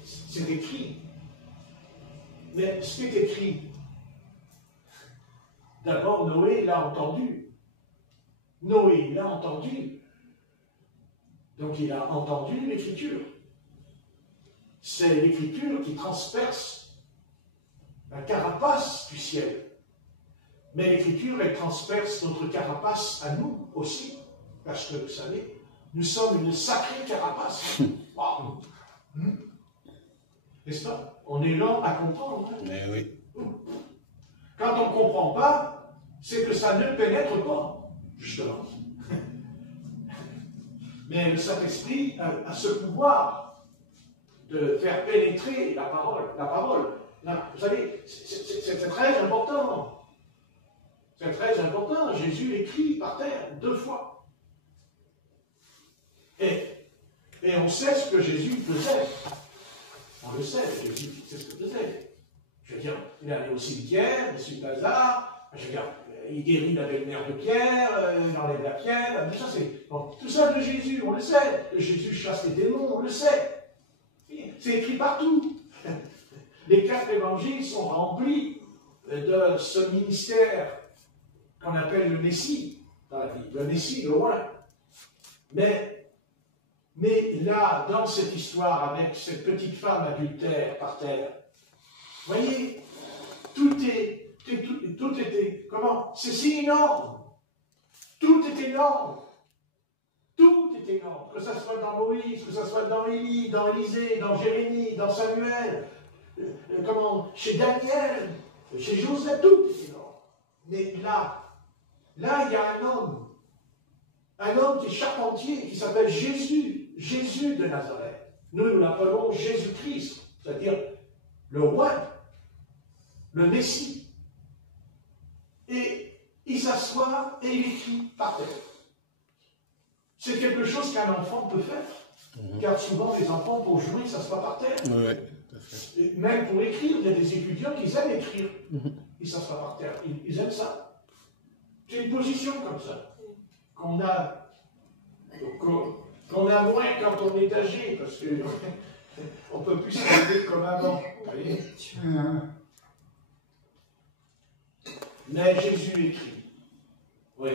C'est écrit. Mais ce qui est écrit, d'abord Noé l'a entendu. Noé l'a entendu. Donc il a entendu l'écriture. C'est l'écriture qui transperce la carapace du ciel. Mais l'écriture, elle transperce notre carapace à nous aussi. Parce que, vous savez, nous sommes une sacrée carapace. Wow. N'est-ce pas? On est lent à comprendre. Hein? Mais oui. Quand on ne comprend pas, c'est que ça ne pénètre pas, justement. Mais le Saint-Esprit a ce pouvoir de faire pénétrer la parole. La parole, là, vous savez, c'est très important. C'est très important. Jésus écrit par terre 2 fois. Et on sait ce que Jésus faisait. On le sait, Jésus sait ce qu'il faisait. Je veux dire, il allait au cimetière, M. Lazare, je veux dire, il guérit la belle-mère de Pierre, il enlève la pierre, tout ça, tout ça de Jésus, on le sait. Jésus chasse les démons, on le sait. C'est écrit partout. Les 4 évangiles sont remplis de ce ministère qu'on appelle le Messie dans la vie. Le Messie, le roi. Mais là, dans cette histoire avec cette petite femme adultère par terre, voyez, tout était, comment? C'est si énorme. Tout est énorme. Tout est énorme. Que ce soit dans Moïse, que ce soit dans Élie, dans Élisée, dans Jérémie, dans Samuel, chez Daniel, chez Joseph, tout est énorme. Mais là, il y a un homme qui est charpentier, qui s'appelle Jésus, Jésus de Nazareth. Nous l'appelons Jésus-Christ, c'est-à-dire le roi, le Messie. Et il s'assoit et il écrit par terre. C'est quelque chose qu'un enfant peut faire, car souvent les enfants, pour jouer, ça se passe par terre. Oui, tout à fait. Et même pour écrire, il y a des étudiants qui aiment écrire. Ils s'assoient par terre. Ils aiment ça. C'est une position comme ça, qu'on a moins quand on est âgé, parce qu'on ne peut plus se lever comme avant. Voyez. Mais Jésus écrit. Oui.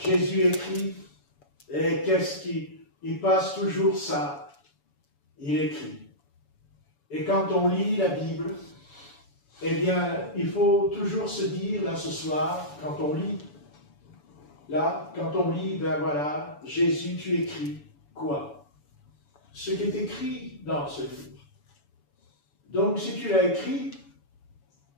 Jésus écrit. Et qu'est-ce qu'il passe toujours ça? Il écrit. Et quand on lit la Bible, eh bien, il faut toujours se dire, là, ce soir, quand on lit, ben voilà, Jésus, tu écris quoi? Ce qui est écrit dans ce livre. Donc, si tu l'as écrit,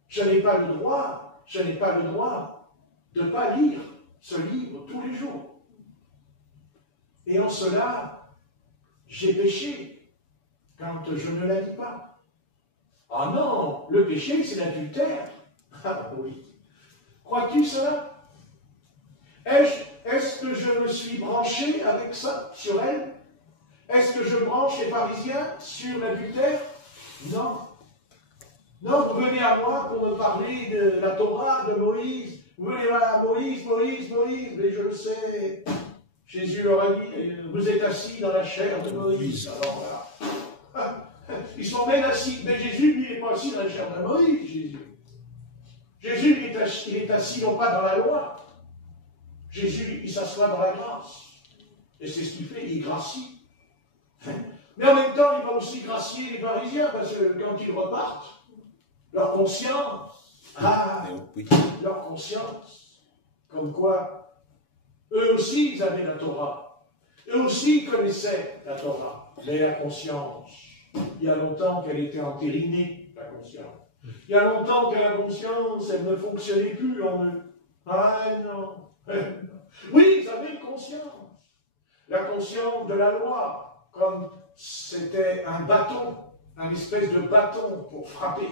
je n'ai pas le droit de ne pas lire ce livre tous les jours. Et en cela, j'ai péché quand je ne la lis pas. Ah non, le péché, c'est l'adultère. Ah oui. Crois-tu cela? Est-ce que je me suis branché avec ça, sur elle? Est-ce que je branche les pharisiens sur l'adultère? Non. Non, vous venez à moi pour me parler de la Torah, de Moïse. Vous venez à Moïse, mais je le sais. Jésus leur a dit, vous êtes assis dans la chair de Moïse. Alors là, ils sont même assis, mais Jésus, lui, n'est pas assis dans la chair de Moïse, Jésus. Jésus, il est assis non pas dans la loi. Jésus, il s'assoit dans la grâce. Et c'est ce qu'il fait, il gracie. Mais en même temps, il va aussi gracier les pharisiens, parce que quand ils repartent, leur conscience, leur conscience, comme quoi, eux aussi, ils avaient la Torah. Eux aussi, ils connaissaient la Torah. Mais la conscience, il y a longtemps qu'elle était entérinée, la conscience. Il y a longtemps que la conscience, elle ne fonctionnait plus en eux. Ah non. Oui, ils avaient une conscience. La conscience de la loi, comme c'était un bâton, un espèce de bâton pour frapper.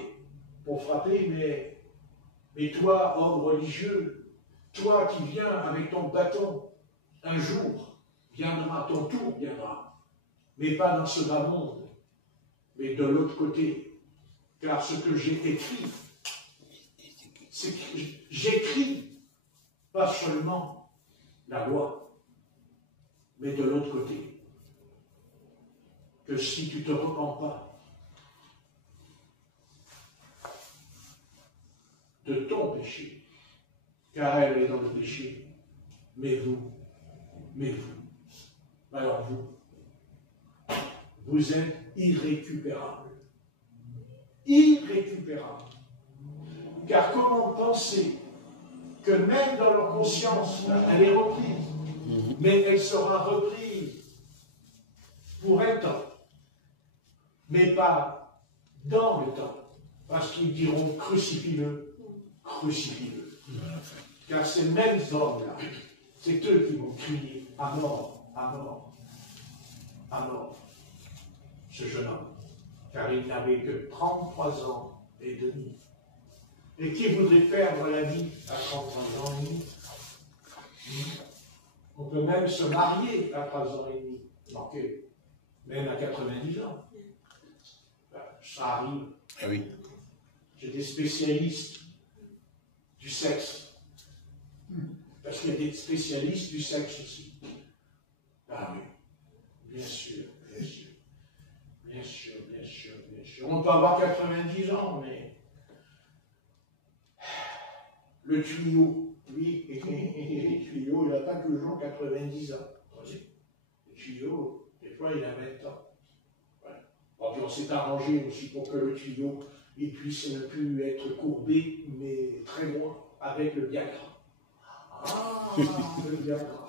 Mais toi, homme religieux, toi qui viens avec ton bâton, un jour viendra, ton tour viendra, mais pas dans ce bas monde, mais de l'autre côté. Car ce que j'ai écrit, c'est que j'écris pas seulement la loi, mais de l'autre côté. Que si tu ne te repens pas de ton péché, car elle est dans le péché, mais vous, alors vous êtes irrécupérables. Irrécupérables. Car comment penser que même dans leur conscience, elle est reprise, mais elle sera reprise pour un temps, mais pas dans le temps, parce qu'ils diront crucifie-le, crucifie-le. Car ces mêmes hommes-là, c'est eux qui vont crier à mort, à mort, à mort, ce jeune homme. Car il n'avait que 33 ans et demi. Et qui voudrait perdre la vie à 33 ans et demi? On peut même se marier à 3 ans et demi. Donc, même à 90 ans. Ça arrive. Ah oui. J'ai des spécialistes du sexe. Parce qu'il y a des spécialistes du sexe aussi. Ah oui, bien sûr, bien sûr. Bien sûr, bien sûr, bien sûr. On peut avoir 90 ans, mais le tuyau, lui, le tuyau, il n'a pas toujours 90 ans. Le tuyau, des fois, il a 20 ans. Ouais. Bon, puis on s'est arrangé aussi pour que le tuyau il puisse ne plus être courbé, mais très loin, avec le Viagra. Ah, le Viagra.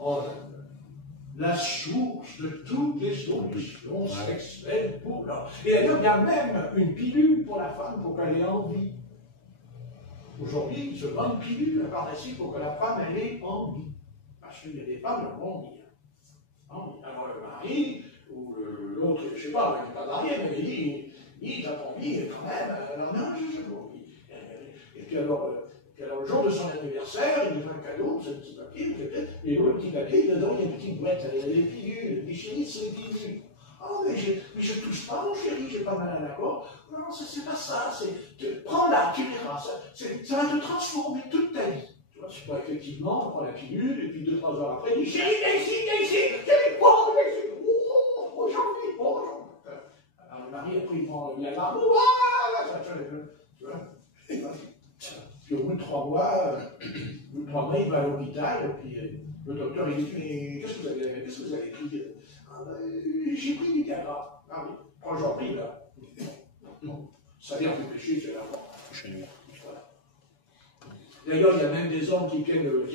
Oh, la source de toutes les solutions sexuelles pour l'homme. Et d'ailleurs, il y a même une pilule pour la femme pour qu'elle ait envie. Aujourd'hui, il se vend une pilule à pharmacie pour que la femme elle ait envie. Parce qu'il y a des femmes qui ont envie. Alors le mari, ou l'autre, je ne sais pas, il n'est pas marié, mais il a envie quand même. Alors non, je n'ai pas envie. Et puis alors, le jour de son anniversaire, il lui fait un cadeau, c'est un petit papier, et le petit papier, dedans, il y a une petite boîte, il y a des pilules, des chéris, c'est des pilules. Oh, mais je ne touche pas, mon chéri, j'ai pas mal à la gorge. Non, c'est pas ça, prends-la, tu verras, ça va te transformer toute ta vie. Tu vois, c'est pas effectivement, on prend la pilule, et puis 2-3 heures après, il dit, chéri, viens ici, chéri, oh, j'ai envie, oh, j'ai envie. Alors le mari, après, il prend la larme, tu vois, puis au bout de 3 mois, il va à l'hôpital, et puis le docteur, il dit, mais qu'est-ce que vous avez pris? J'ai pris du Viagra. Ah oui, quand j'en prie, là. Ça vient de péché, c'est la mort. Voilà. D'ailleurs, il y a même des hommes qui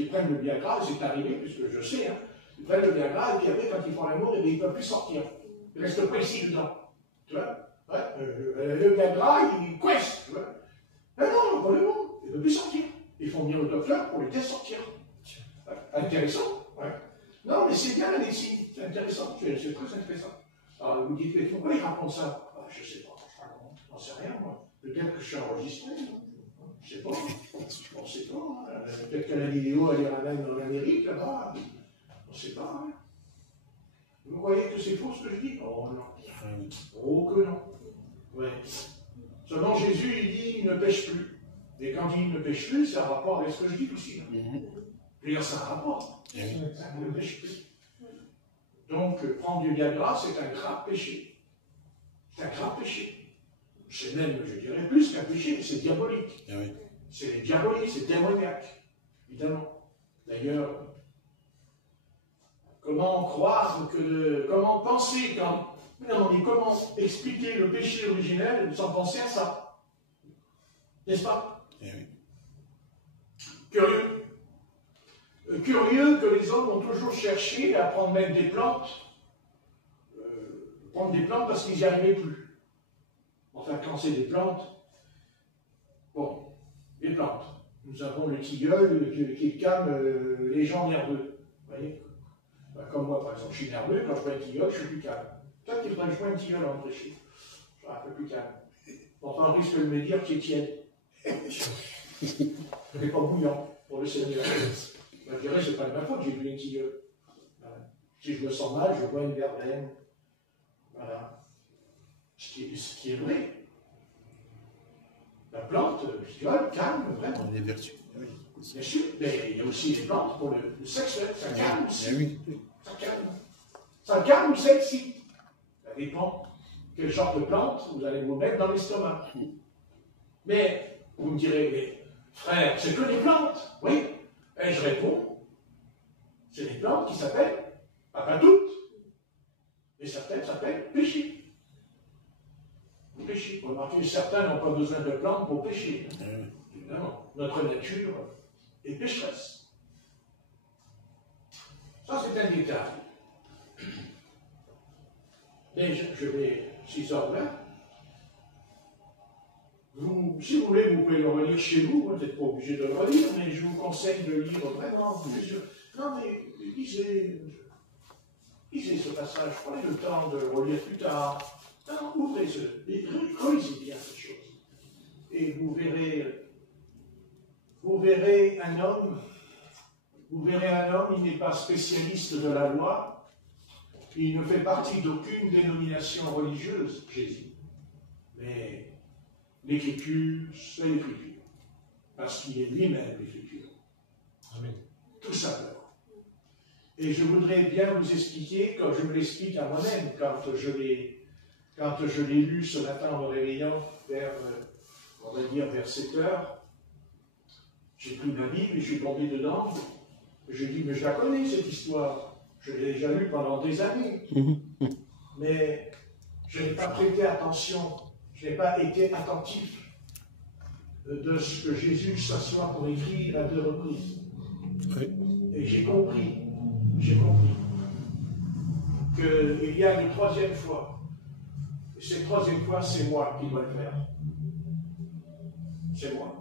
prennent le Viagra, c'est arrivé, puisque je sais, hein, ils prennent le Viagra, et puis après, quand ils font l'amour, ils ne peuvent plus sortir. Ils restent précis dedans. Tu vois, le Viagra, il coince. Tu vois. Mais non, pas le monde. Ils ne peuvent plus sortir. Ils font venir le docteur pour les faire sortir. Intéressant, ouais. Non, mais c'est bien la médecine, c'est intéressant, c'est très intéressant. Alors vous dites, mais pourquoi il raconte ça? Je ne sais pas, je raconte, j'en sais rien, moi. Peut-être que je suis enregistré, je ne sais pas, on ne sait pas. Peut-être que la vidéo, elle ira même en Amérique, là-bas, on ne sait pas. Hein. Vous croyez que c'est faux ce que je dis? Oh non. Oh que non. Ouais. Seulement Jésus, il dit, il ne pêche plus. Et quand il dit ne pêche plus, c'est un rapport avec ce que je dis aussi. Je veux dire, c'est un rapport. Ça ne pêche plus. Donc, prendre du Viagra, c'est un grave péché. C'est un grave péché. C'est même, je dirais, plus qu'un péché, c'est diabolique. Oui. C'est diabolique, c'est démoniaque. Évidemment. D'ailleurs, comment croire comment penser quand. Non, mais comment expliquer le péché originel sans penser à ça? N'est-ce pas? Oui. Curieux. Curieux que les hommes ont toujours cherché à prendre même des plantes, parce qu'ils n'y arrivaient plus. Enfin, quand c'est des plantes, bon, des plantes. Nous avons le tilleul qui calme les gens nerveux. Vous voyez, comme moi, par exemple, je suis nerveux, quand je vois un tilleul, je suis plus calme. Toi, tu devrais jouer un tilleul en prêcher. Je suis un peu plus calme. Enfin, on risque de me dire qu'il est tiède. Ce n'est pas bouillant pour le Seigneur. Je dirais, c'est pas de ma faute, j'ai bu un tilleul. Voilà. Si je me sens mal, je bois une verveine. Voilà. Ce qui est vrai. La plante, le tilleul, calme vraiment. Les vertus, oui. Bien sûr, mais il y a aussi des plantes pour le sexe, ça calme aussi. Oui. Ça calme. Ça calme ou ça excite. Ça dépend quel genre de plante vous allez vous mettre dans l'estomac. Mais, vous me direz, mais frère, c'est que des plantes. Oui. Et je réponds, c'est des plantes qui s'appellent, pas toutes, mais certaines s'appellent péché. Péché. Vous remarquez, certains n'ont pas besoin de plantes pour pécher. Évidemment, notre nature est pécheresse. Ça, c'est un détail. Mais je vais 6 heures là. Si vous voulez, vous pouvez le relire chez vous, vous n'êtes pas obligé de le relire, mais je vous conseille de lire vraiment. Non, mais lisez ce passage, prenez le temps de le relire plus tard. Non, ouvrez-ce, relisez bien cette chose. Et vous verrez un homme, il n'est pas spécialiste de la loi, il ne fait partie d'aucune dénomination religieuse, Jésus. Mais l'Écriture, c'est l'Écriture. Parce qu'il est lui-même l'Écriture. Amen. Tout simplement. Et je voudrais bien vous expliquer, comme je me l'explique à moi-même, quand je l'ai lu ce matin en me réveillant vers, on va dire, vers 7 heures, j'ai pris ma Bible et je suis tombé dedans. Je dis, mais je la connais cette histoire. Je l'ai déjà lue pendant des années. Mais je n'ai pas prêté attention. Je n'ai pas été attentif de ce que Jésus s'assoit pour écrire à 2 reprises. Oui. Et j'ai compris qu'il y a une 3e fois. Et cette 3e fois, c'est moi qui dois le faire. C'est moi.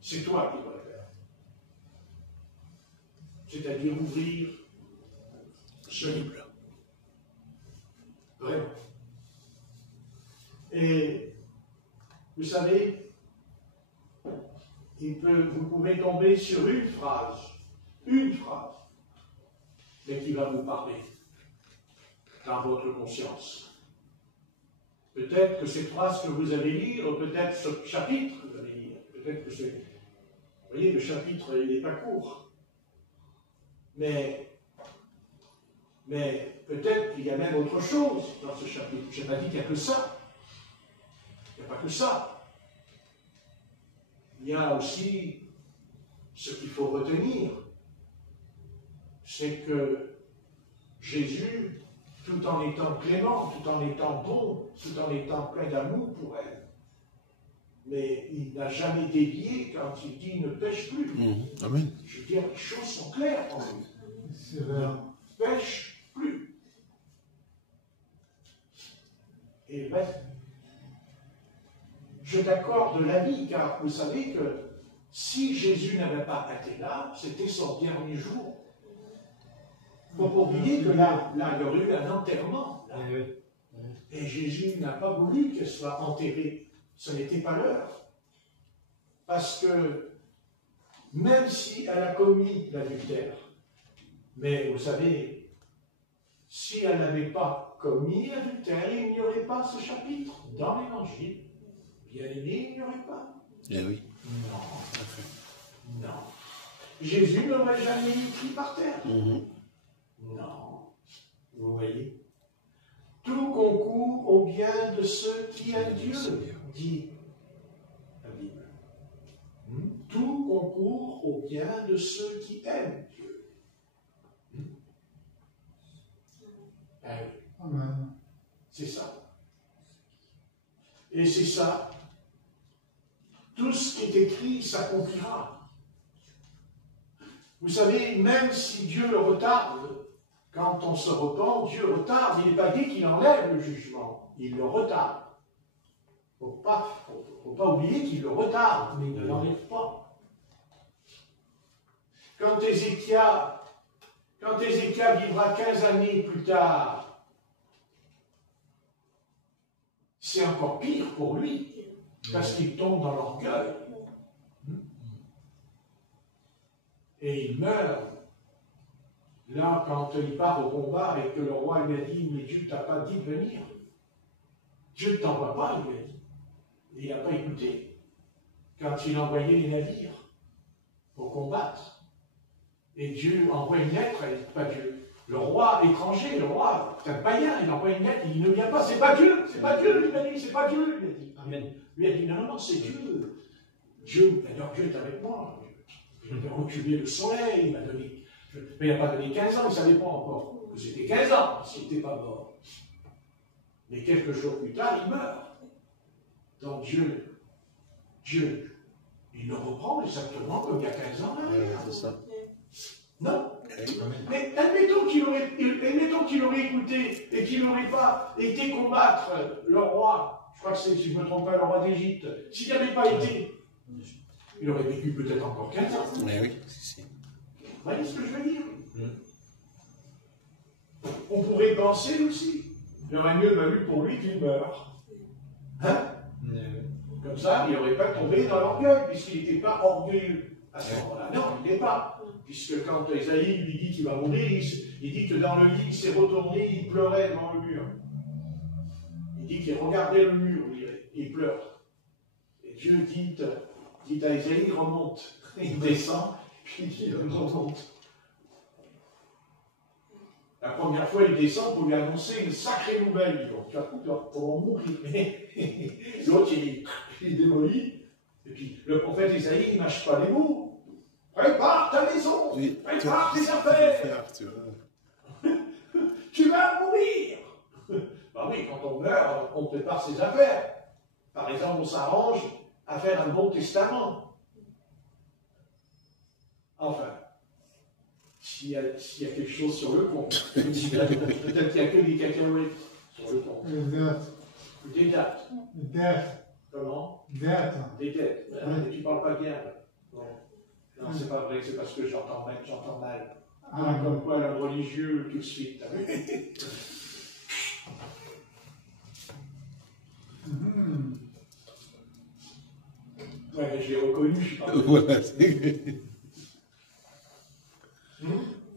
C'est toi qui dois le faire. C'est-à-dire ouvrir ce livre-là. Vraiment. Et vous savez, vous pouvez tomber sur une phrase, mais qui va vous parler dans votre conscience. Peut-être que cette phrase que vous allez lire, peut-être ce chapitre que vous allez lire, peut-être que c'est... Vous voyez, le chapitre, il n'est pas court. Mais peut-être qu'il y a même autre chose dans ce chapitre. Je n'ai pas dit qu'il n'y a que ça. Il n'y a pas que ça. Il y a aussi ce qu'il faut retenir, c'est que Jésus, tout en étant clément, tout en étant bon, tout en étant plein d'amour pour elle, mais il n'a jamais dévié quand il dit ne pêche plus. Amen. Je veux dire, les choses sont claires pour lui. Ne pêche plus. Et ben, je t'accorde l'avis, car vous savez que si Jésus n'avait pas été là, c'était son dernier jour. Il ne faut pas oublier que là, il y aurait eu un enterrement. Là. Et Jésus n'a pas voulu qu'elle soit enterrée. Ce n'était pas l'heure. Parce que même si elle a commis l'adultère, mais vous savez, si elle n'avait pas commis l'adultère, il n'y aurait pas ce chapitre dans l'Évangile. Bien aimé, il n'y aurait pas. Eh oui. Non. Non. Jésus n'aurait jamais écrit par terre. Non. Vous voyez? Tout concourt au bien de ceux qui aiment Dieu, dit la Bible. Tout concourt au bien de ceux qui aiment Dieu. Ah oui. Amen. C'est ça. Et c'est ça. Tout ce qui est écrit s'accomplira. Vous savez, même si Dieu le retarde, quand on se repent, Dieu retarde. Il n'est pas dit qu'il enlève le jugement. Il le retarde. Il ne faut pas oublier qu'il le retarde, mais il ne l'enlève pas. Quand Ézéchias vivra 15 années plus tard, c'est encore pire pour lui, parce qu'il tombe dans l'orgueil. Et il meurt. Là, quand il part au combat et que le roi lui a dit, mais Dieu ne t'a pas dit de venir. Dieu ne t'envoie pas, il lui a dit. Et il n'a pas écouté. Quand il envoyait les navires pour combattre. Et Dieu envoie une lettre, pas Dieu. Le roi étranger, le roi, c'est un païen, il envoie une lettre, il ne vient pas, c'est pas Dieu, c'est pas Dieu, il m'a dit, c'est pas Dieu, il a dit. Amen. Lui a dit, non, c'est Dieu. Dieu, alors Dieu est avec moi. Je vais reculer le soleil, il m'a donné. Mais il n'a pas donné 15 ans, il ne savait pas encore que c'était 15 ans s'il n'était pas mort. Mais quelques jours plus tard, il meurt. Donc Dieu, il le reprend exactement comme il y a 15 ans. C'est ça. Non. Mais admettons qu'il aurait écouté et qu'il n'aurait pas été combattre le roi, je crois que c'est, si je ne me trompe pas, le roi d'Égypte, s'il n'avait pas été, il aurait vécu peut-être encore 15 ans. Mais oui, si. Vous voyez ce que je veux dire? On pourrait penser aussi, il aurait mieux valu pour lui qu'il meure. Hein? Comme ça, il n'aurait pas tombé dans l'orgueil, puisqu'il n'était pas orgueilleux à ce moment-là. Non, il n'est pas. Puisque quand Isaïe lui dit qu'il va mourir, il dit que dans le lit, il s'est retourné, il pleurait devant le mur. Il dit qu'il regardait le mur, il pleure. Et Dieu dit à Isaïe, remonte. Il descend, puis il dit, remonte. La première fois, il descend pour lui annoncer une sacrée nouvelle. Il dit, tu vas mourir. L'autre, il démolit. Et puis, le prophète Isaïe, il ne mâche pas les mots. Prépare ta maison, oui, prépare tes affaires. Tu vas mourir. Bah Ah oui, quand on meurt, on prépare ses affaires. Par exemple, on s'arrange à faire un bon testament. Enfin, s'il y a quelque chose sur le compte, peut-être qu'il n'y a que des cacahuètes sur le compte. Des dates. Comment? Des dettes. Mais tu ne parles pas bien. Bon. Non, c'est pas vrai, c'est parce que j'entends mal. Comme quoi, l'homme religieux, tout de suite. Ouais, mais je l'ai reconnu, je suis pas. Voilà.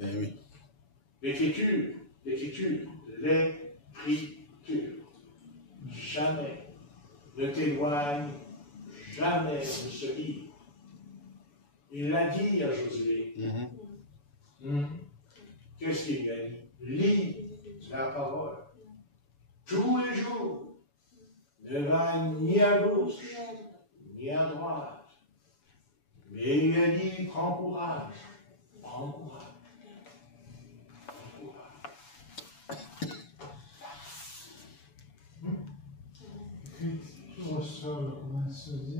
Eh oui. L'écriture. Jamais ne t'éloigne, jamais de ce livre. Il l'a dit à Josué. Qu'est-ce qu'il lui a dit? Lis la parole. Tous les jours. Ne va ni à gauche, ni à droite. Mais il a dit, prends courage. Prends courage. Écriture sol, comment se dit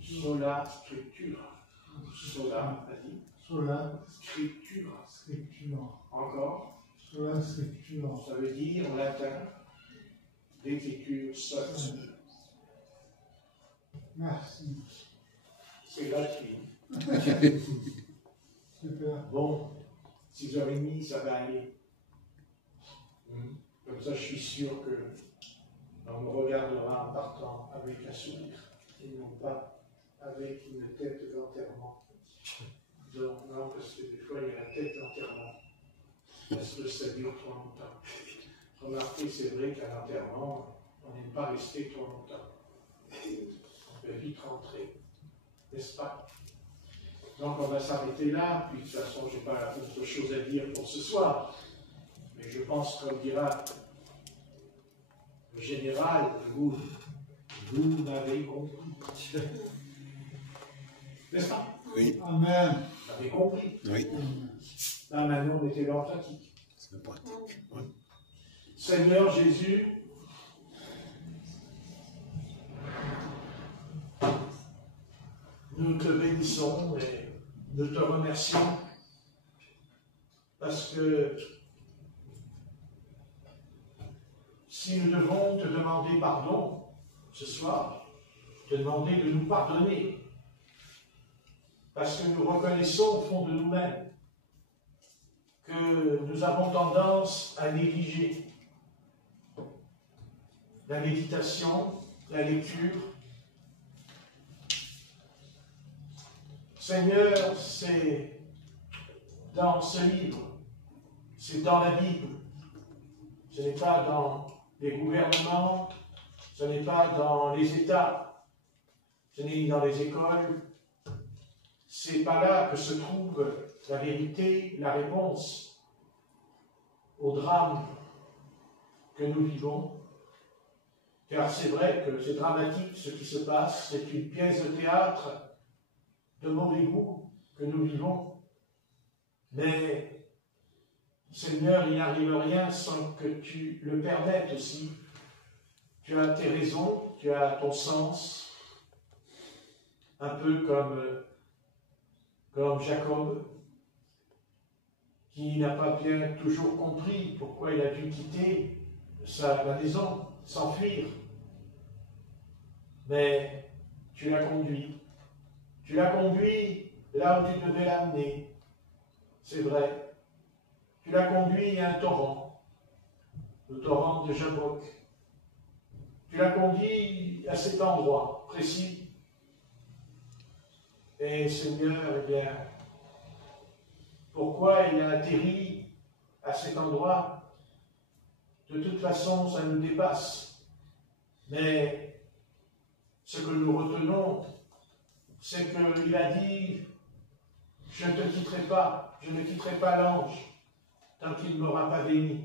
Sola scriptura. Sola, vas-y. Sola Scriptura. scriptura. Encore. Sola scriptura. Ça veut dire en latin l'écriture seule. Merci. C'est gratuit. Super. Bon, 6h30, ça va aller. Comme ça, je suis sûr qu'on me regardera en partant avec un sourire, et non pas avec une tête d'enterrement. Donc, non, parce que des fois, il y a la tête d'enterrement. Parce que ça dure trop longtemps. Remarquez, c'est vrai qu'à l'enterrement, on n'aime pas rester trop longtemps. On peut vite rentrer, n'est-ce pas? Donc, on va s'arrêter là, puis de toute façon, je n'ai pas autre chose à dire pour ce soir. Mais je pense, comme dira le général, vous m'avez compris. N'est-ce pas? Oui. Amen. Vous avez compris. Oui. Là, maintenant, mettez-le en pratique. C'est pratique. Oui. Seigneur Jésus, nous te bénissons et nous te remercions parce que si nous devons te demander pardon ce soir, te demander de nous pardonner, parce que nous reconnaissons au fond de nous-mêmes que nous avons tendance à négliger la méditation, la lecture. Seigneur, c'est dans ce livre, c'est dans la Bible, ce n'est pas dans les gouvernements, ce n'est pas dans les États, ce n'est ni dans les écoles. C'est pas là que se trouve la vérité, la réponse au drame que nous vivons. Car c'est vrai que c'est dramatique ce qui se passe, c'est une pièce de théâtre de mauvais goût que nous vivons. Mais, Seigneur, il n'arrive rien sans que tu le permettes aussi. Tu as tes raisons, tu as ton sens, un peu comme Jacob, qui n'a pas bien toujours compris pourquoi il a dû quitter sa maison, s'enfuir. Mais tu l'as conduit. Tu l'as conduit là où tu devais l'amener. C'est vrai. Tu l'as conduit à un torrent, le torrent de Jabbok. Tu l'as conduit à cet endroit précis. Et Seigneur, eh bien, pourquoi il a atterri à cet endroit? De toute façon, ça nous dépasse. Mais ce que nous retenons, c'est qu'il a dit, je ne te quitterai pas, je ne quitterai pas l'ange, tant qu'il ne m'aura pas béni.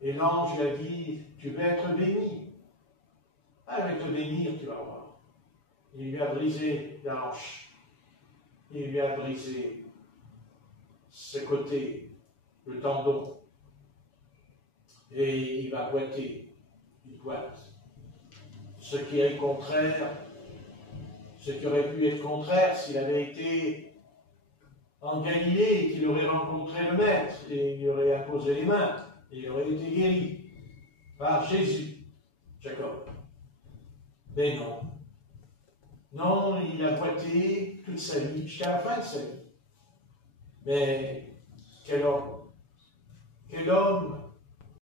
Et l'ange lui a dit, tu vas être béni. Ah, je vais te bénir, tu vas voir. Il lui a brisé la hanche. Il lui a brisé ses côtés, le tendon. et il va boiter. Il boite. Ce qui est contraire, ce qui aurait pu être contraire s'il avait été en Galilée et qu'il aurait rencontré le Maître et il lui aurait imposé les mains et il aurait été guéri par Jésus, Jacob. Mais non. Non, il a boité toute sa vie, jusqu'à la fin de sa vie. Mais quel homme! Quel homme